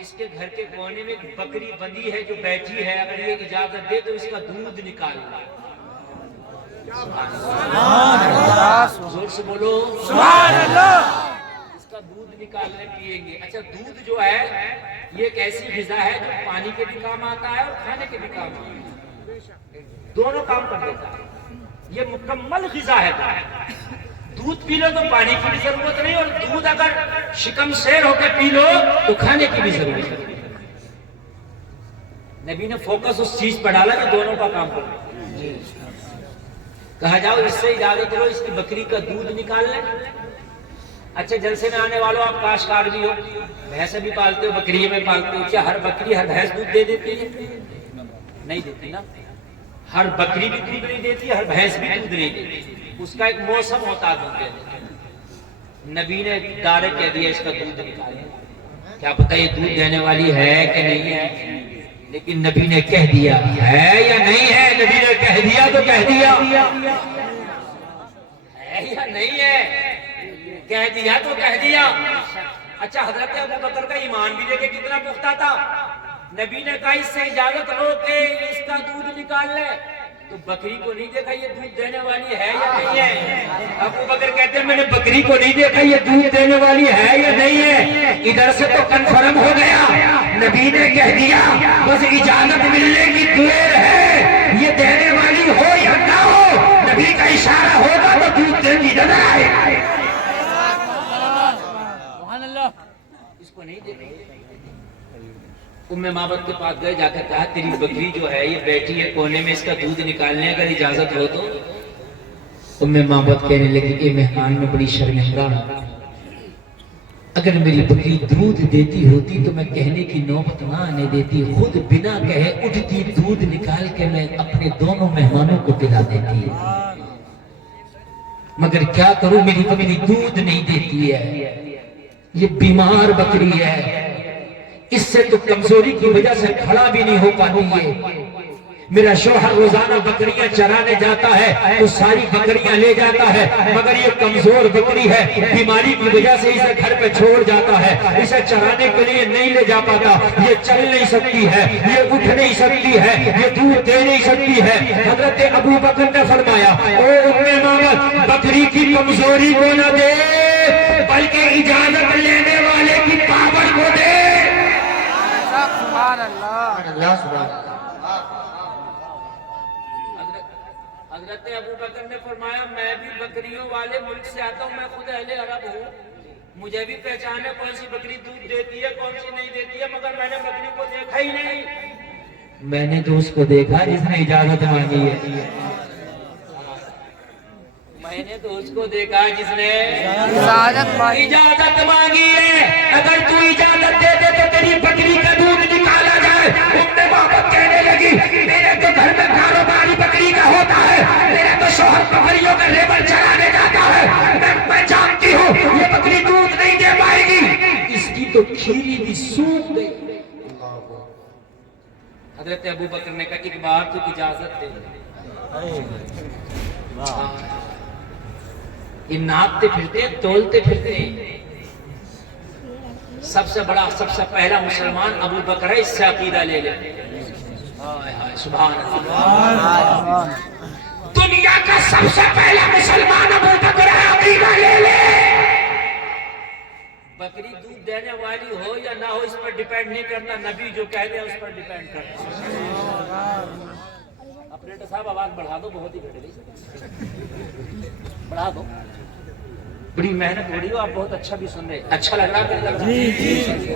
اس کے گھر کے کونے میں ایک بکری بندی ہے جو بیٹھی ہے، اگر یہ اجازت دے تو اس کا دودھ نکالنا. زور سے بولو سبحان اللہ. دودھ نکالنے پیئیں گے. اچھا دودھ جو ہے یہ ایک ایسی غذا ہے جو پانی کے بھی کام آتا ہے اور کھانے کے بھی کام آتا ہے، دونوں کام کر دیتا ہے. یہ مکمل غذا ہے. دودھ پی لو تو پانی کی بھی ضرورت نہیں، اور دودھ اگر شکم سیر ہو کے پی لو تو کھانے کی بھی ضرورت نہیں. نبی نے فوکس اس چیز پر ڈالا کہ دونوں کا کام کرو. کہا جاؤ اس سے اجازت لو اس کی بکری کا دودھ نکال لیں. اچھا جلسے میں آنے والوں آپ کاشتکار بھی ہو، بھینسیں بھی پالتے ہو، بکری میں پالتے ہو، کیا ہر بکری ہر بھینس دودھ دے دیتی ہے؟ نہیں دیتی نا. ہر بکری بھی دودھ نہیں دیتی، ہر بھینس بھی دودھ نہیں دیتی. اس کا ایک موسم ہوتا ہے دودھ دینے کا. نبی نے ڈائریکٹ کہہ دیا اس کا دودھ نکالیں. کیا پتہ یہ دودھ دینے والی ہے کہ نہیں ہے، لیکن نبی نے کہہ دیا ہے یا نہیں ہے. نبی نے کہہ دیا تو کہہ دیا ہے یا نہیں ہے، کہہ دیا تو کہہ دیا. اچھا حضرت ابو بکر کا ایمان بھی دیکھے کتنا پختہ تھا. نبی نے کہا اس سے اجازت لو کہ اس کا دودھ نکال لے، تو بکری کو نہیں دیکھا یہ دودھ دینے والی ہے یا نہیں ہے. ابو بکر کہتے ہیں میں نے بکری کو نہیں دیکھا یہ دودھ دینے والی ہے یا نہیں ہے. ادھر سے تو کنفرم ہو گیا، نبی نے کہہ دیا بس اجازت ملنے کی دیر ہے. یہ دینے والی ہو یا نہ ہو، نبی کا اشارہ ہوگا تو دودھ دینے کی نظر آئے. اس کو نہیں دیکھا. ام معبد کے پاس گئے، جا کر کہا تیری بکری جو ہے یہ بیٹھی ہے کونے میں، اس کا دودھ نکالنے اگر اجازت ہو تو. ام معبد کہنے لگی کہ مہمان میں بڑی شرمندہ ہوں، اگر میری بکری دودھ دیتی ہوتی تو میں کہنے کی نوبت نہ آنے دیتی، خود بنا کہے اٹھتی دودھ نکال کے میں اپنے دونوں مہمانوں کو پلا دیتی. مگر کیا کروں میری بکری دودھ نہیں دیتی ہے، یہ بیمار بکری ہے، اس سے تو کمزوری کی وجہ سے کھڑا بھی نہیں ہو پاتی ہے. میرا شوہر روزانہ بکریاں چرانے جاتا ہے تو ساری بکریاں لے جاتا ہے، مگر یہ کمزور بکری ہے، بیماری کی وجہ سے اسے گھر پہ چھوڑ جاتا ہے، اسے چرانے کے لیے نہیں لے جا پاتا. یہ چل نہیں سکتی ہے، یہ اٹھ نہیں سکتی ہے، یہ دودھ دے نہیں سکتی ہے. حضرت ابو بکر نے فرمایا او ام معبد بکری کی کمزوری کو نہ دے بلکہ اجازت لینے والے کی پاور کو دے. سبحان اللہ. اللہ سبحان اللہ. حضرت ابو بکر نے فرمایا میں بھی بکریوں والے ملک سے آتا ہوں، میں خود اہل عرب ہوں، مجھے بھی پہچان ہے کون سی بکری دودھ دیتی ہے کون سی نہیں دیتی ہے، مگر میں نے بکری کو دیکھا ہی نہیں. میں نے تو اس کو دیکھا جس نے اجازت مانگی ہے، میں نے تو اس کو دیکھا جس نے اجازت مانگی ہے. اگر تو اجازت دے دے تو تیری بکری کا دودھ نکالا جائے. ام معبد کہنے لگی میرے تو گھر میں کاروباری بکری کا ہوتا ہے، میرے تو شوہر بکریوں کا لیبر چلانے جاتا ہے، میں جانتی ہوں یہ بکری دودھ نہیں دے پائے گی. اس کی تو کھیری بھی سوکھ گئی. حضرت ابو بکر نے کہا ایک بار تو اجازت دے. یہ ناپتے پھرتے تولتے پھرتے سب سے بڑا سب سے پہلا مسلمان ابو بکر ہے، اس سے عقیدہ لے لے. سبحان اللہ. دنیا کا سب سے پہلا مسلمان ابو بکر ہے، عقیدہ لے لے. بکری دودھ دینے والی ہو یا نہ ہو اس پر ڈیپینڈ نہیں کرنا، نبی جو کہہ دے اس پر ڈیپینڈ کرنا. اپریٹر صاحب آواز بڑھا دو، بہت ہی گھٹ گئی، بڑھا دو. بڑی محنت ہو رہی ہو، آپ بہت اچھا بھی سن رہے. اچھا لگ رہا ہے؟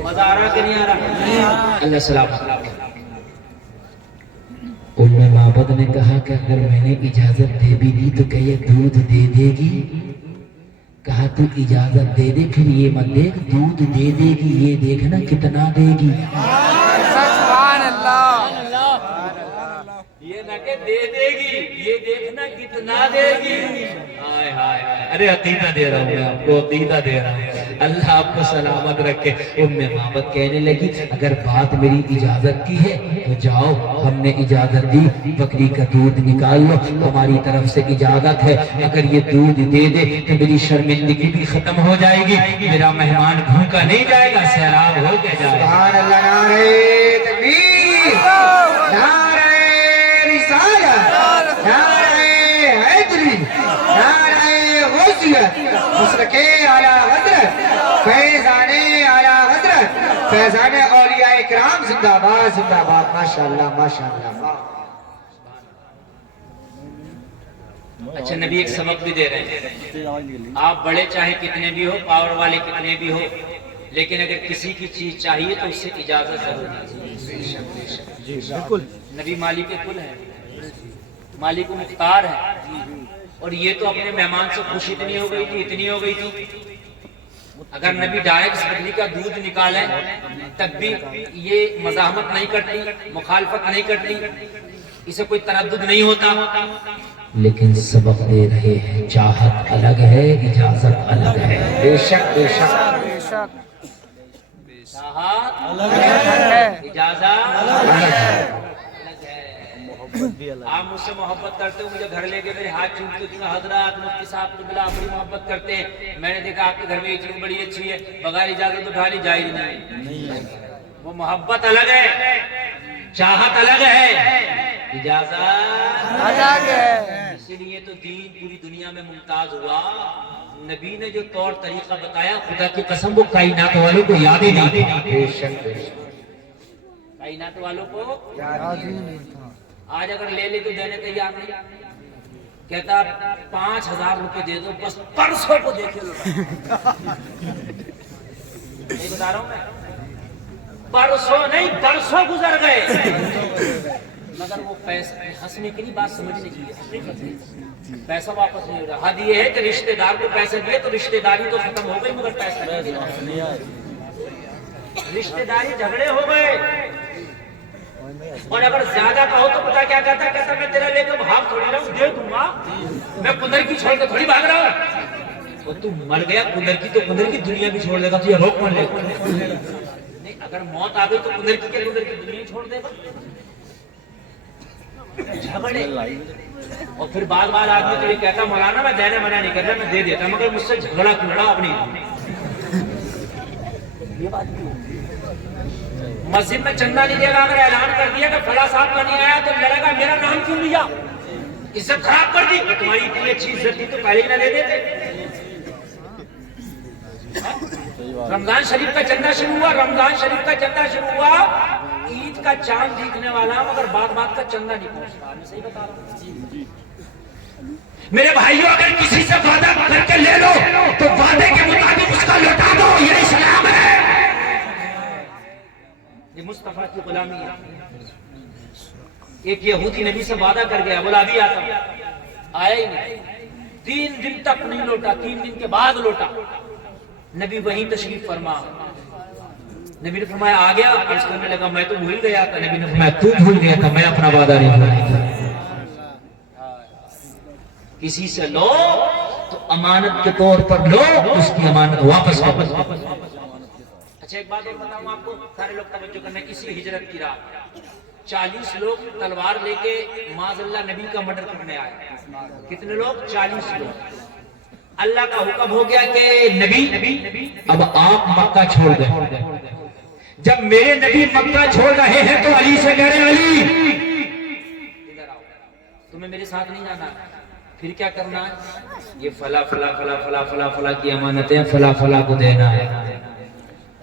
مزہ آ رہا کہ نہیں آ رہا؟ اللہ سلام. ام معبد نے کہا کہ اگر میں نے اجازت دے بھی دی تو کیا یہ دودھ دے دے گی؟ کہا تو اجازت دے دے، پھر یہ مت دیکھ دودھ دے دے گی، یہ دیکھنا کتنا دے گی. سبحان اللہ. یہ نہ کہ دے دے گی، یہ دیکھنا کتنا دے گی. ہائے ہائے ارے عقیدہ دے رہا ہوں میں آپ کو، عقیدہ دے رہا ہوں. اللہ آپ کو سلامت رکھے. ام معبد کہنے لگی اگر بات میری اجازت کی ہے تو جاؤ، ہم نے اجازت دی، بکری کا دودھ نکال لو، ہماری طرف سے اجازت ہے. اگر یہ دودھ دے دے تو میری شرمندگی بھی ختم ہو جائے گی، میرا مہمان بھوکا نہیں جائے گا، سیراب ہو کے جائے گا. سبحان اللہ. نعرہ تکبیر، نعرہ رسالت، نعرہ حیدری، نعرہ غوثیت، مسلک اعلیٰ حضرت، فیضان اعلیٰ حضرت، فیضان اولیاء اکرام زندہ باد زندہ باد. ماشاءاللہ ماشاءاللہ. اچھا نبی ایک سبق بھی دے رہے ہیں، آپ بڑے چاہے کتنے بھی ہو، پاور والے کتنے بھی ہو، لیکن اگر کسی کی چیز چاہیے تو اس سے اجازت ضرور دیجیے۔ نبی مالک کل ہے، مالک مختار ہے، اور یہ تو اپنے مہمان سے خوش اتنی ہو گئی تھی، اتنی ہو گئی تھی، اگر نبی ڈائریکٹ بکری کا دودھ نکالیں تب بھی یہ مزاحمت نہیں کرتی، مخالفت نہیں کرتی، اسے کوئی تردد نہیں ہوتا، لیکن سبق دے رہے ہیں چاہت الگ ہے، اجازت الگ ہے۔ بے شک بے شک چاہت الگ ہے، اجازت الگ ہے۔ آپ مجھ سے محبت کرتے ہو، مجھے گھر لے کے میرے ہاتھ چومتے ہو، حضرات مفتی صاحب قبلہ بڑی محبت کرتے ہیں، میں نے دیکھا آپ کے گھر میں یہ چیز بڑی اچھی ہے، بغیر اجازت اٹھانی جائز نہیں، وہ محبت الگ ہے، چاہت الگ ہے، اجازت الگ ہے۔ اسی لیے تو دین پوری دنیا میں ممتاز ہوا، نبی نے جو طور طریقہ بتایا، خدا کی قسم وہ کائنات والوں کو یاد ہی نہیں تھا، بے شک بے شک کائنات والوں کو یاد ہی نہیں تھا۔ آج اگر لے لے تو دینے تیار نہیں، کہتا 5,000 روپے دے دو بس پرسوں کو دیکھے لو، نہیں بتا رہا ہوں میں، پرسوں نہیں برسوں گزر گئے، مگر وہ پیسہ ہنسنے کی نہیں بات سمجھنے کی ہے، پیسہ واپس نہیں ہو رہا۔ حد یہ ہے کہ رشتہ دار کو پیسے دیے تو رشتہ داری تو ختم ہو گئی، مگر پیسہ نہیں آیا، رشتہ داری جھگڑے ہو گئے، اور اگر زیادہ کہو تو پتا کیا کہتا ہے، کہتا میں تیرا لے کے بھاگ تھوڑی رہا ہوں، دے دوں گا، میں کندر کی چھوڑ کے تھوڑی بھاگ رہا ہوں، تو تم مر گیا کندر کی تو کندر کی دنیا بھی چھوڑ دے گا، تو یہ روک کون لے گا؟ نہیں، اگر موت آ گئی تو کندر کی کیا کندر کی دنیا چھوڑ دے گا؟ جھگڑے، اور پھر بار بار آدمی تو یہ کہتا مولانا میں دینے منع نہیں کرتا، میں دے دیتا، مگر مجھ سے جھگڑا کیوں لڑا اپنی، یہ بات کیوں؟ مسجد میں چندہ نہیں دے گا، اگر اعلان کر دیا کہ فلاں صاحب کا نہیں آیا تو لڑے گا میرا نام کیوں لیا، عزت خراب کر دی، تمہاری اتنی اچھی عزت تھی تو پہلے ہی نہ دے دیتے۔ رمضان شریف کا چندہ شروع ہوا، رمضان شریف کا چندہ شروع ہوا، عید کا چاند دیکھنے والا مگر بات بات کا چندہ نہیں پہنچتا، میں صحیح بتا رہا ہوں میرے بھائیوں، اگر کسی سے وعدہ کر کے لے لو تو وعدے کے مطابق اس کا لوٹا دو، یہ اسلام ہے۔ یہ مصطفیٰ کی غلامی ہے۔ ایک یہودی نبی سے وعدہ کر گیا، بولا ابھی آتا ہوں، آیا ہی نہیں، 3 دن تک نہیں لوٹا، 3 دن کے بعد لوٹا، نبی وہیں تشریف فرما، نبی نے فرمایا آ گیا، عرض کرنے لگا میں تو بھول گیا تھا، نبی نے فرمایا تو بھول گیا تھا، میں اپنا وعدہ نہیں بھولا۔ کسی سے لو تو امانت کے طور پر لو، اس کی امانت واپس واپس۔ اچھا ایک بات اور بتاؤں آپ کو، سارے لوگ توجہ کرنا، اسی ہجرت کی رات 40 لوگ تلوار لے کے معاذ اللہ نبی کا مرڈر کرنے آئے، کتنے لوگ؟ 40 لوگ۔ اللہ کا حکم ہو گیا کہ نبی اب آپ مکہ چھوڑ دیں۔ جب میرے نبی مکہ چھوڑ رہے ہیں تو علی سے کہہ رہے ہیں علی ادھر آؤ، تمہیں میرے ساتھ نہیں جانا، پھر کیا کرنا ہے؟ یہ فلا فلا فلا فلا فلا فلا کی امانتیں فلا فلا کو دینا ہے۔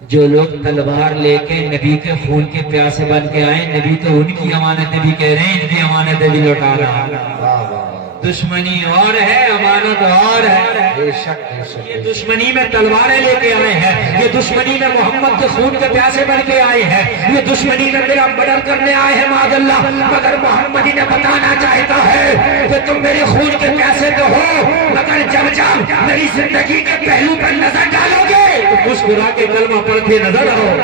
جو لوگ تلوار لے کے نبی کے خون کے پیاسے بن کے آئے، نبی تو ان کی امانتیں بھی کہہ رہے ہیں، ان کی امانتیں بھی لوٹا رہا ہے۔ دشمنی اور ہے، امانت اور ہے۔ بے شک بے شک یہ دشمنی میں تلواریں لے کے آئے ہیں، یہ دشمنی میں محمد کے خون کے پیاسے بن کے آئے ہیں، یہ دشمنی میں میرا مرڈر کرنے آئے ہیں معاذ اللہ، مگر محمد انہیں بتانا چاہتا ہے کہ تم میرے خون کے پیاسے تو ہو، مگر جب جب میری زندگی کے پہلو پر نظر ڈالو گے تو مسکرا کے کلمہ پڑھ کے نظر آؤ۔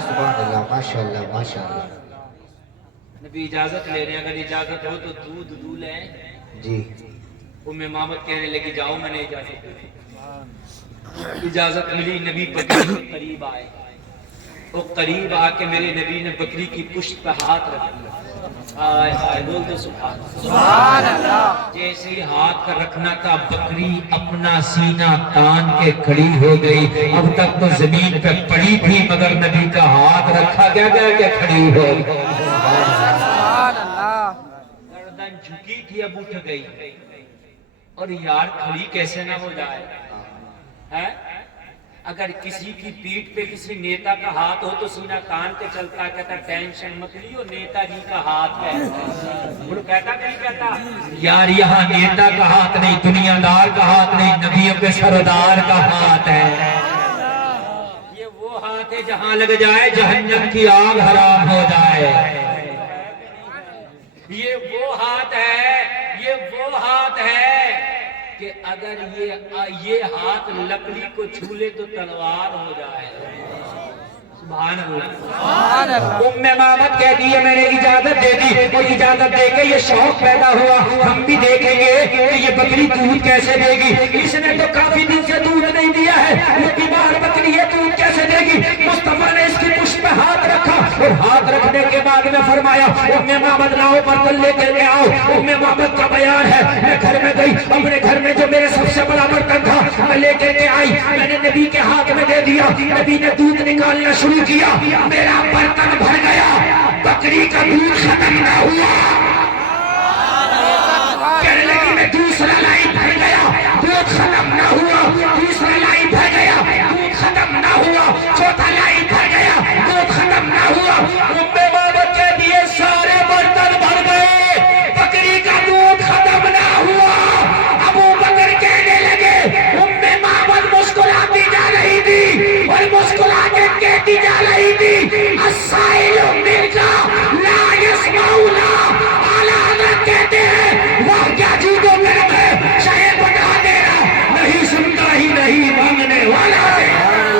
سبحان اللہ ماشاء اللہ ماشاء اللہ۔ نبی اجازت لے رہے ہیں، اگر اجازت ہو تو دودھ دو لیں۔ جی ام امامت کہنے لگی جاؤ، میں نے اجازت دی، اجازت ملی، نبی بکری کے قریب آئے، وہ قریب آ کے میرے نبی نے بکری کی پشت پہ ہاتھ رکھ دیا، آئے آئے بول دو سبحان اللہ۔ جیسے ہاتھ کا رکھنا تھا، بکری اپنا سینہ تان کے کھڑی ہو گئی، اب تک تو زمین پہ پڑی تھی مگر نبی کا ہاتھ رکھا کیا کہ کھڑی ہو گئی، گردن جھکی تھی اب اٹھ گئی، اور یار کھڑی کیسے نہ ہو جائے، اگر کسی کی پیٹ پہ کسی نیتا کا ہاتھ ہو تو سینہ تان کے چلتا، کہتا ٹینشن مت لیو نیتا جی کا ہاتھ ہے، وہ کہتا کہ نہیں کہتا؟ یار یہاں نیتا کا ہاتھ نہیں، دنیا دار کا ہاتھ نہیں، نبیوں کے سردار کا ہاتھ ہے۔ یہ وہ ہاتھ ہے جہاں لگ جائے جہنم کی آگ حرام ہو جائے۔ یہ وہ ہاتھ ہے، یہ وہ ہاتھ ہے کہ اگر یہ ہاتھ لکڑی کو چھو لے تو تلوار ہو جائے۔ سبحان اللہ۔ ام مامت کہتی ہے میں نے اجازت دے دی، اور اجازت دے کے یہ شوق پیدا ہوا ہم بھی دیکھیں گے کہ یہ بکری دودھ کیسے دے گی۔ اس نے تو کافی دن سے دودھ نہیں دیا ہے، یہ بیمار بکری ہے، دودھ کیسے دے گی؟ مصطفیٰ نے اس کی پشت پہ ہاتھ رکھا اور ہاتھ رکھنے کے بعد میں فرمایا ام مامت لاؤ برتن لے کر کے آؤ۔ ام مامت کا بیان ہے میں گھر میں گئی، اپنے گھر میں جو میرے سب سے بڑا برتن تھا میں لے کر کے آئی، میں نے نبی کے ہاتھ میں دے دیا، نبی نے دودھ نکالنا شروع کیا، میرا برتن بھر گیا، بکری کا دودھ ختم نہ ہوا، کہنے لگی میں دوسرا لائی بھر گیا، دودھ ختم نہ ہوا، تیسرا لائی بھر گیا، دودھ ختم نہ ہوا، چوتھا لائی بھر گیا، دودھ ختم نہ ہوا۔ ام مامت کہتی ہے سارے برتن بھر گئے، بکری کا دودھ ختم نہ ہوا۔ ابو بکر کہنے لگے، ام مامت مسکراتی جا رہی تھی اور مسکرا کے کہتی جا رہی تھی السائل مرزا لا یسمعونا۔ اعلیٰ حضرت کہتے ہیں وہ کیا جھوٹوں میں ہے، شاید بتا دینا نہیں سنتا ہی نہیں مانگنے والا ہے۔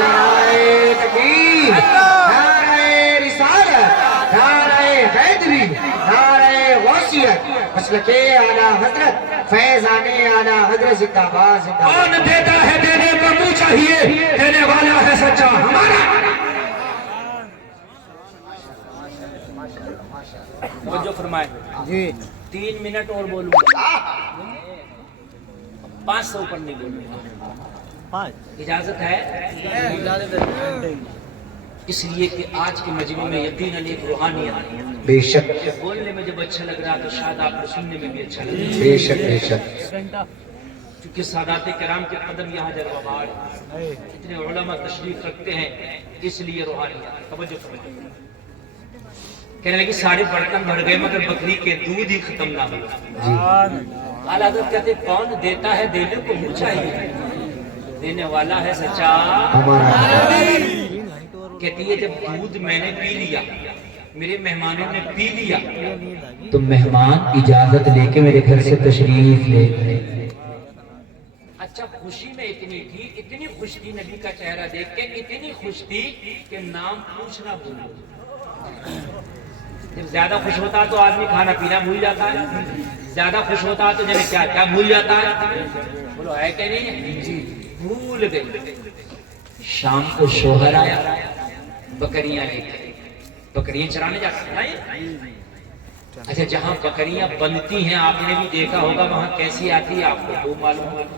نعرہ تکبیر، نعرہ رسالت، نعرہ حیدری، نعرہ غوثیت، مسلک اعلیٰ حضرت، فیضان اعلیٰ حضرت زندہ باد زندہ باد۔ کون دیتا ہے دینے کا منہ چاہیے، دینے والا ہے سچا ہمارا۔ توجہ فرمائے جی 3 منٹ اور بولوں گا، 500 اوپر نہیں بولوں گا، اجازت ہے؟ اس لیے کہ آج کے مجمع میں یقیناً ایک روحانیت ہے۔ بے شک بولنے میں جب اچھا لگ رہا تو شاید آپ کو سننے میں بھی اچھا لگے، بے شک بے شک۔ کیونکہ سادات کرام کے قدم یہاں جلوہ بار ہیں، اتنے علماء تشریف رکھتے ہیں، اس لیے روحانیت۔ توجہ فرمائیے، کہنے لگی سارے برتن بھر گئے مگر بکری کے دودھ ہی ختم نہ ہوا۔ اعلیٰ حضرت کہتے کون دیتا ہے دینے کو منہ چاہیے، دینے والا ہے سچا ہمارا۔ کہتی ہے جب دودھ میں نے پی لیا، میرے مہمانوں نے پی لیا، تو مہمان اجازت لے کے میرے گھر سے تشریف لے گئے۔ اچھا خوشی میں اتنی تھی، اتنی خوش تھی نبی کا چہرہ دیکھ کے، اتنی خوش تھی کہ نام پوچھنا بھولو۔ جب زیادہ خوش ہوتا تو آدمی کھانا پینا بھول جاتا ہے، زیادہ خوش ہوتا تو جنہیں کیا کیا بھول جاتا ہے، بولو ہے کہ نہیں؟ بھول گئی۔ شام کو شوہر آیا، بکریاں لے کے، بکریاں چرانے جاتا ہے۔ اچھا جہاں بکریاں بندتی ہیں آپ نے بھی دیکھا ہوگا وہاں کیسی آتی ہے آپ کو وہ معلوم ہوگا،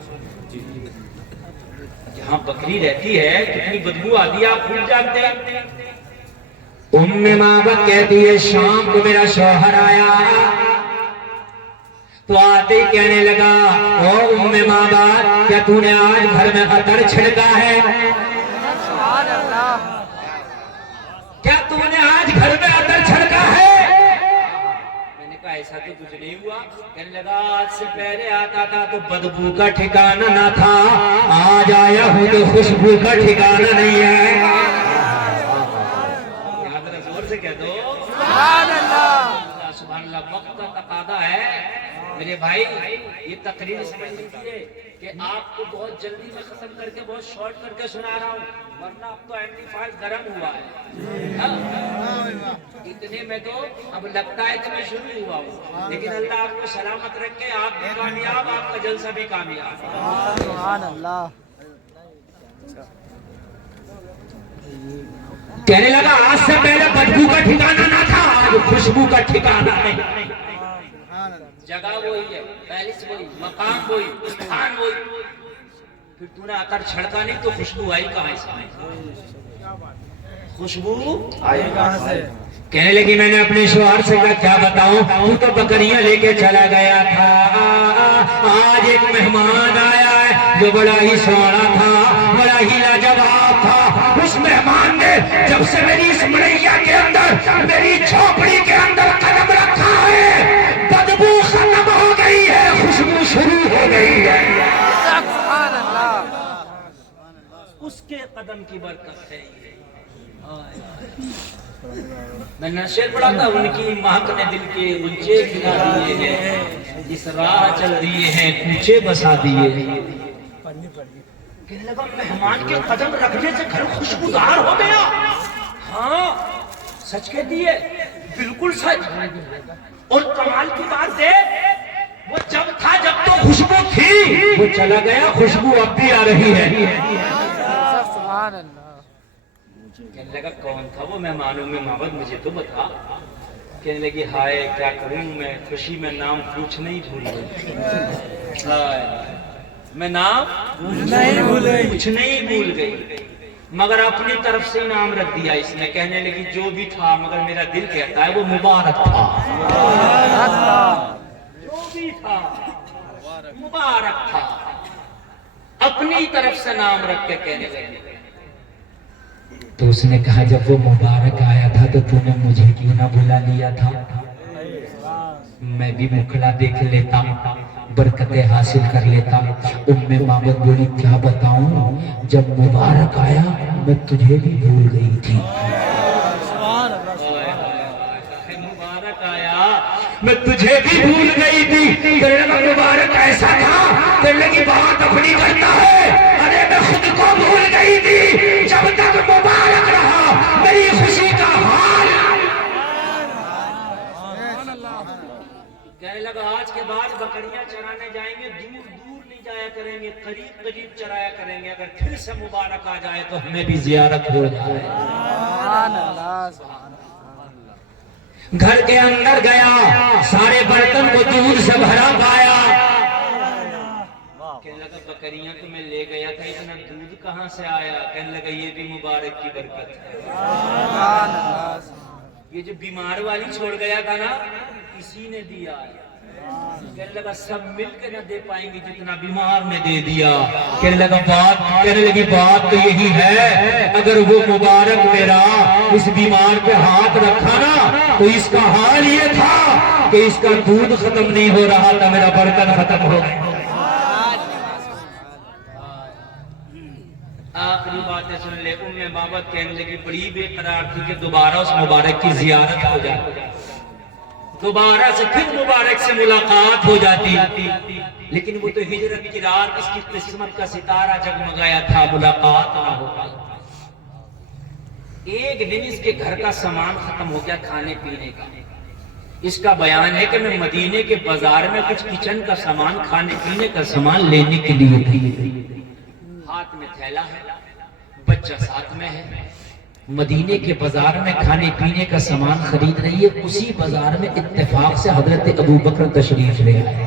جہاں بکری رہتی ہے کتنی بدبو آتی ہے آپ بھول جاتے ہیں۔ ام مامت کہتی ہے شام کو میرا شوہر آیا تو آتے ہی کہنے لگا او ام مامت کیا تو نے آج گھر میں عطر چھڑکا ہے؟ کیا تو نے آج گھر میں عطر چھڑکا ہے؟ میں نے کہا ایسا تو کچھ نہیں ہوا۔ کہنے لگا آج سے پہلے آتا تھا تو بدبو کا ٹھکانہ نہ تھا، آج آیا ہوں تو خوشبو کا ٹھکانہ نہیں ہے۔ زور سے کہہ دو سبحان اللہ، سبحان اللہ۔ وقت کا تقاضا ہے میرے بھائی، یہ تقریر سمجھ لیجیے کہ آپ کو بہت جلدی میں ختم کر کے بہت شارٹ کر کے سنا رہا ہوں، ورنہ اب تو ایمپلیفائر گرم ہوا ہے، اتنے میں تو اب لگتا ہے کہ میں شروع ہوا ہوں، لیکن اللہ آپ کو سلامت رکھے، آپ بھی کامیاب، آپ کا جلسہ بھی کامیاب۔ سبحان اللہ۔ کہنے لگا آج سے پہلے بدبو کا ٹھکانہ نہ تھا، آج خوشبو کا ٹھکانہ ہے۔ جگہ وہی ہے، پیلس وہی، مقام وہی، استھان وہی، پھر تو نے عطر چھڑکا نہیں تو خوشبو آئی کہاں سے؟ خوشبو آئی کہاں سے؟ کہنے لگی میں نے اپنے شوہر سے کہا کیا بتاؤں، تو تو بکریاں لے کے چلا گیا تھا، آج ایک مہمان آیا ہے جو بڑا ہی سونا تھا، بڑا ہی لاجواب تھا. اس مہمان نے جب سے میری اس مڑیا کے اندر میری جھوپڑی کے اندر قدم رکھا ہے بدبو ختم ہو گئی ہے, خوشبو شروع ہو گئی ہے. سبحان اللہ. اس کے قدم کی برکت ہے. میں نے شعر پڑھا تھا, ان کی مہک نے دل کے اونچے کھلا دیے ہیں, جس راہ چل دیے ہیں کوچے بسا دیے ہیں. کہنے لگا مہمان کے قدم رکھنے سے گھر خوشبودار ہو گیا. ہاں سچ کہتی ہے, بالکل سچ. اور کمال کی بات ہے, وہ جب تھا جب تو خوشبو تھی, وہ چلا گیا, خوشبو اب بھی آ رہی ہے. سبحان اللہ. کہنے لگا کون تھا وہ مہمانوں میں محمد, مجھے تو بتا. کہنے لگی ہائے کیا کروں, میں خوشی میں نام پوچھنا ہی بھول گئی. میں نام پوچھنا ہی بھول گئی, مگر اپنی طرف سے نام رکھ دیا اس نے. کہنے لگی جو بھی تھا, مگر میرا دل کہتا ہے وہ مبارک تھا. جو بھی تھا مبارک تھا. اپنی طرف سے نام رکھ کے کہنے لگی. تو اس نے کہا جب وہ مبارک آیا تھا تو تو نے مجھے کیوں نہ بلا لیا تھا, میں بھی مکھڑا دیکھ لیتا, برکتیں حاصل کر لیتا. معبد بولی کیا بتاؤں, جب مبارک آیا میں تجھے بھی بھول گئی تھی. مبارک آیا میں تجھے بھی بھول گئی تھی. مبارک ایسا تھا کہ لگی بات اپنی کرتا ہے. ارے میں خود کو بھول گئی تھی جب تک مبارک رہا میری خوشی کا حال. کہنے لگا آج کے بعد بکریاں چرانے جائیں گے, دور دور نہیں جایا کریں گے, قریب قریب چرایا کریں گے. اگر پھر سے مبارک آ جائے تو ہمیں بھی زیارت ہو جائے. سبحان اللہ. گھر کے اندر گیا, سارے برتن کو دودھ سے بھرا پایا. کہنے لگا بکریاں تو میں لے گیا تھا, اتنا دودھ کہاں سے آیا. کہنے لگا یہ بھی مبارک کی برکت ہے. سبحان اللہ. یہ جو بیمار والی چھوڑ گیا تھا نا, اسی نے دیا. کہنے لگا سب مل کے نہ دے پائیں گے جتنا بیمار نے دے دیا. کہنے لگی بات تو یہی ہے, اگر وہ مبارک میرا اس بیمار پہ ہاتھ رکھا نا تو اس کا حال یہ تھا کہ اس کا دودھ ختم نہیں ہو رہا تھا, میرا برتن ختم ہو گیا. آخری باتیں سن لے. بابت کہنے لگی بڑی بے قرار تھی کہ دوبارہ اس مبارک کی زیارت ہو جائے, دوبارہ سے پھر مبارک سے ملاقات ہو جاتی. لیکن وہ تو ہجرت کی رات, اس کی قسمت کا ستارہ جگمگایا تھا, ملاقات نہ ہو پائی. ایک دن اس کے گھر کا سامان ختم ہو گیا کھانے پینے کا. اس کا بیان ہے کہ میں مدینے کے بازار میں کچھ کچن کا سامان, کھانے پینے کا سامان لینے کے لیے تھی. ہاتھ میں تھیلا ہے, بچہ ساتھ میں ہے, مدینے کے بازار میں کھانے پینے کا سامان خرید رہی ہے. اسی بازار میں اتفاق سے حضرت ابو بکر تشریف لے آئے.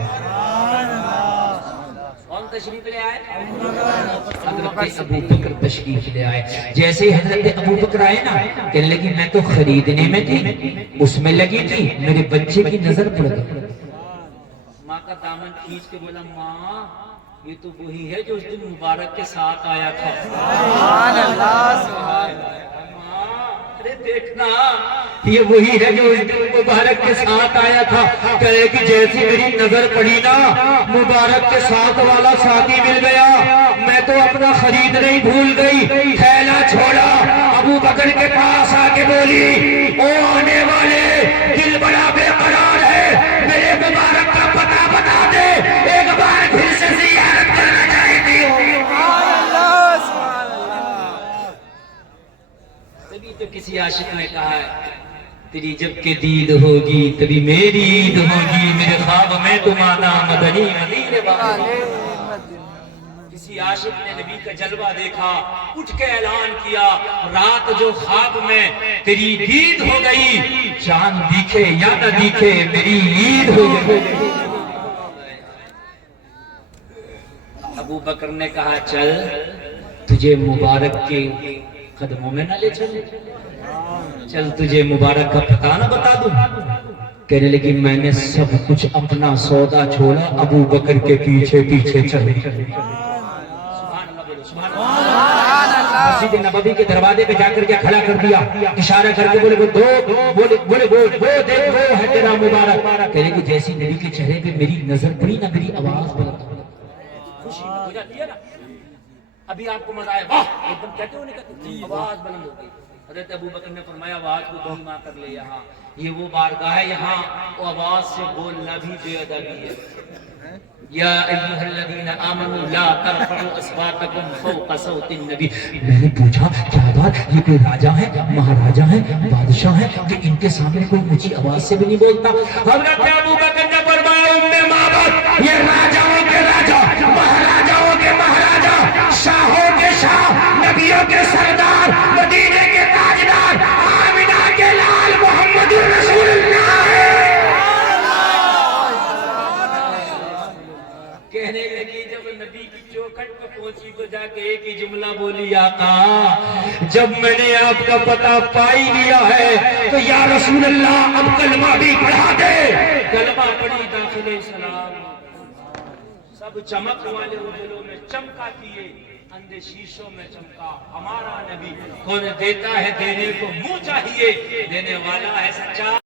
کون تشریف لے آئے؟ حضرت ابو بکر تشریف لے آئے. جیسے ہی حضرت ابو بکر آئے نا, کہنے لگی میں تو خریدنے میں تھی, اس میں لگی تھی, میرے بچے کی نظر پڑ گئی. ماں کا دامن کھینچ کے بولا, ماں یہ تو وہی ہے جو اس دن مبارک کے ساتھ آیا تھا. سبحان اللہ. دیکھنا یہ وہی ہے جو اس دن مبارک کے ساتھ آیا تھا. کہے کہ جیسی میری نظر پڑی نا, مبارک کے ساتھ والا ساتھی مل گیا, میں تو اپنا خرید نہیں بھول گئی. تھیلا چھوڑا, ابو بکر کے پاس آ کے بولی, او آنے والے, دل بڑا بے قرار ہے, میرے مبارک کا پتہ بتا دے, ایک بار پھر سے زیارت کرنا چاہتی ہوں. سبحان اللہ. سبحان اللہ. تبھی تو کسی عاشق نے کہا ہے, تیری جب کہ دید ہوگی تبھی میری عید ہوگی, میرے خواب میں تم آنا مدنی مدینے والے. کسی عاشق نے نبی کا جلوہ دیکھا, اٹھ کے اعلان کیا, رات جو خواب میں تیری دید ہو گئی, چاند دیکھے یا نہ دیکھے میری عید ہو گئی. ابو بکر نے کہا چل تجھے مبارک کے قدموں میں نہ لے چل تجھے مبارک کا پتہ نہ بتا دوں. کہنے لگی میں نے سب کچھ اپنا سودا چھوڑا, ابو بکر کے پیچھے پیچھے چلے. سبحان اللہ بولو, سبحان اللہ. مسجد نبوی کے دروازے پہ جا کر کے کھڑا کر دیا, اشارہ کر کے بولے وہ دیکھ وہ ہے تیرا مبارک. کہنے کہ جیسی نبی کے چہرے پہ میری نظر پڑی نا, میری آواز بلند ہو, خوشی ہو جاتی ہے نا. ابھی آپ کو مزہ آیا, واہ ایک دم کہتے ہو نہیں کہتے, آواز بلند ہو گئی. حضرت ابو بکر نے فرمایا آواز کو دھیما کر لے, یہاں یہ وہ بارگاہ ہے, یہاں وہ آواز سے بولنا بھی بے ادبی ہے. یا ایھا الذین آمنوا لا ترفعوا اصواتکم فوق صوت النبی. میں نے پوچھا کیا بات, یہ کوئی راجا ہے, مہاراجا ہے, بادشاہ ہے کہ ان کے سامنے کوئی اونچی آواز سے بھی نہیں بولتا؟ حضرت ابو بکر نے فرمایا ام معبد, یہ راجاؤں کے راجا, مہاراجاؤں کے مہاراجا, شاہوں کے شاہ, نبیوں کے سردار, مدینے کے تاجدار, آمنہ کے لال محمد رسول اللہ. کہنے لگی جب نبی کی چوکھٹ پہ پہنچی تو جا کے ایک ہی جملہ بولی, آقا جب میں نے آپ کا پتہ پائی لیا ہے تو یا رسول اللہ اب کلمہ بھی پڑھا دے. کلمہ پڑھی, داخل اسلام. سب چمک والے اجلوں میں چمکا کیے, اندھے شیشوں میں چمکا. ہمارا نبی کون دیتا ہے دینے کو منہ چاہیے, دینے والا ہے سچا.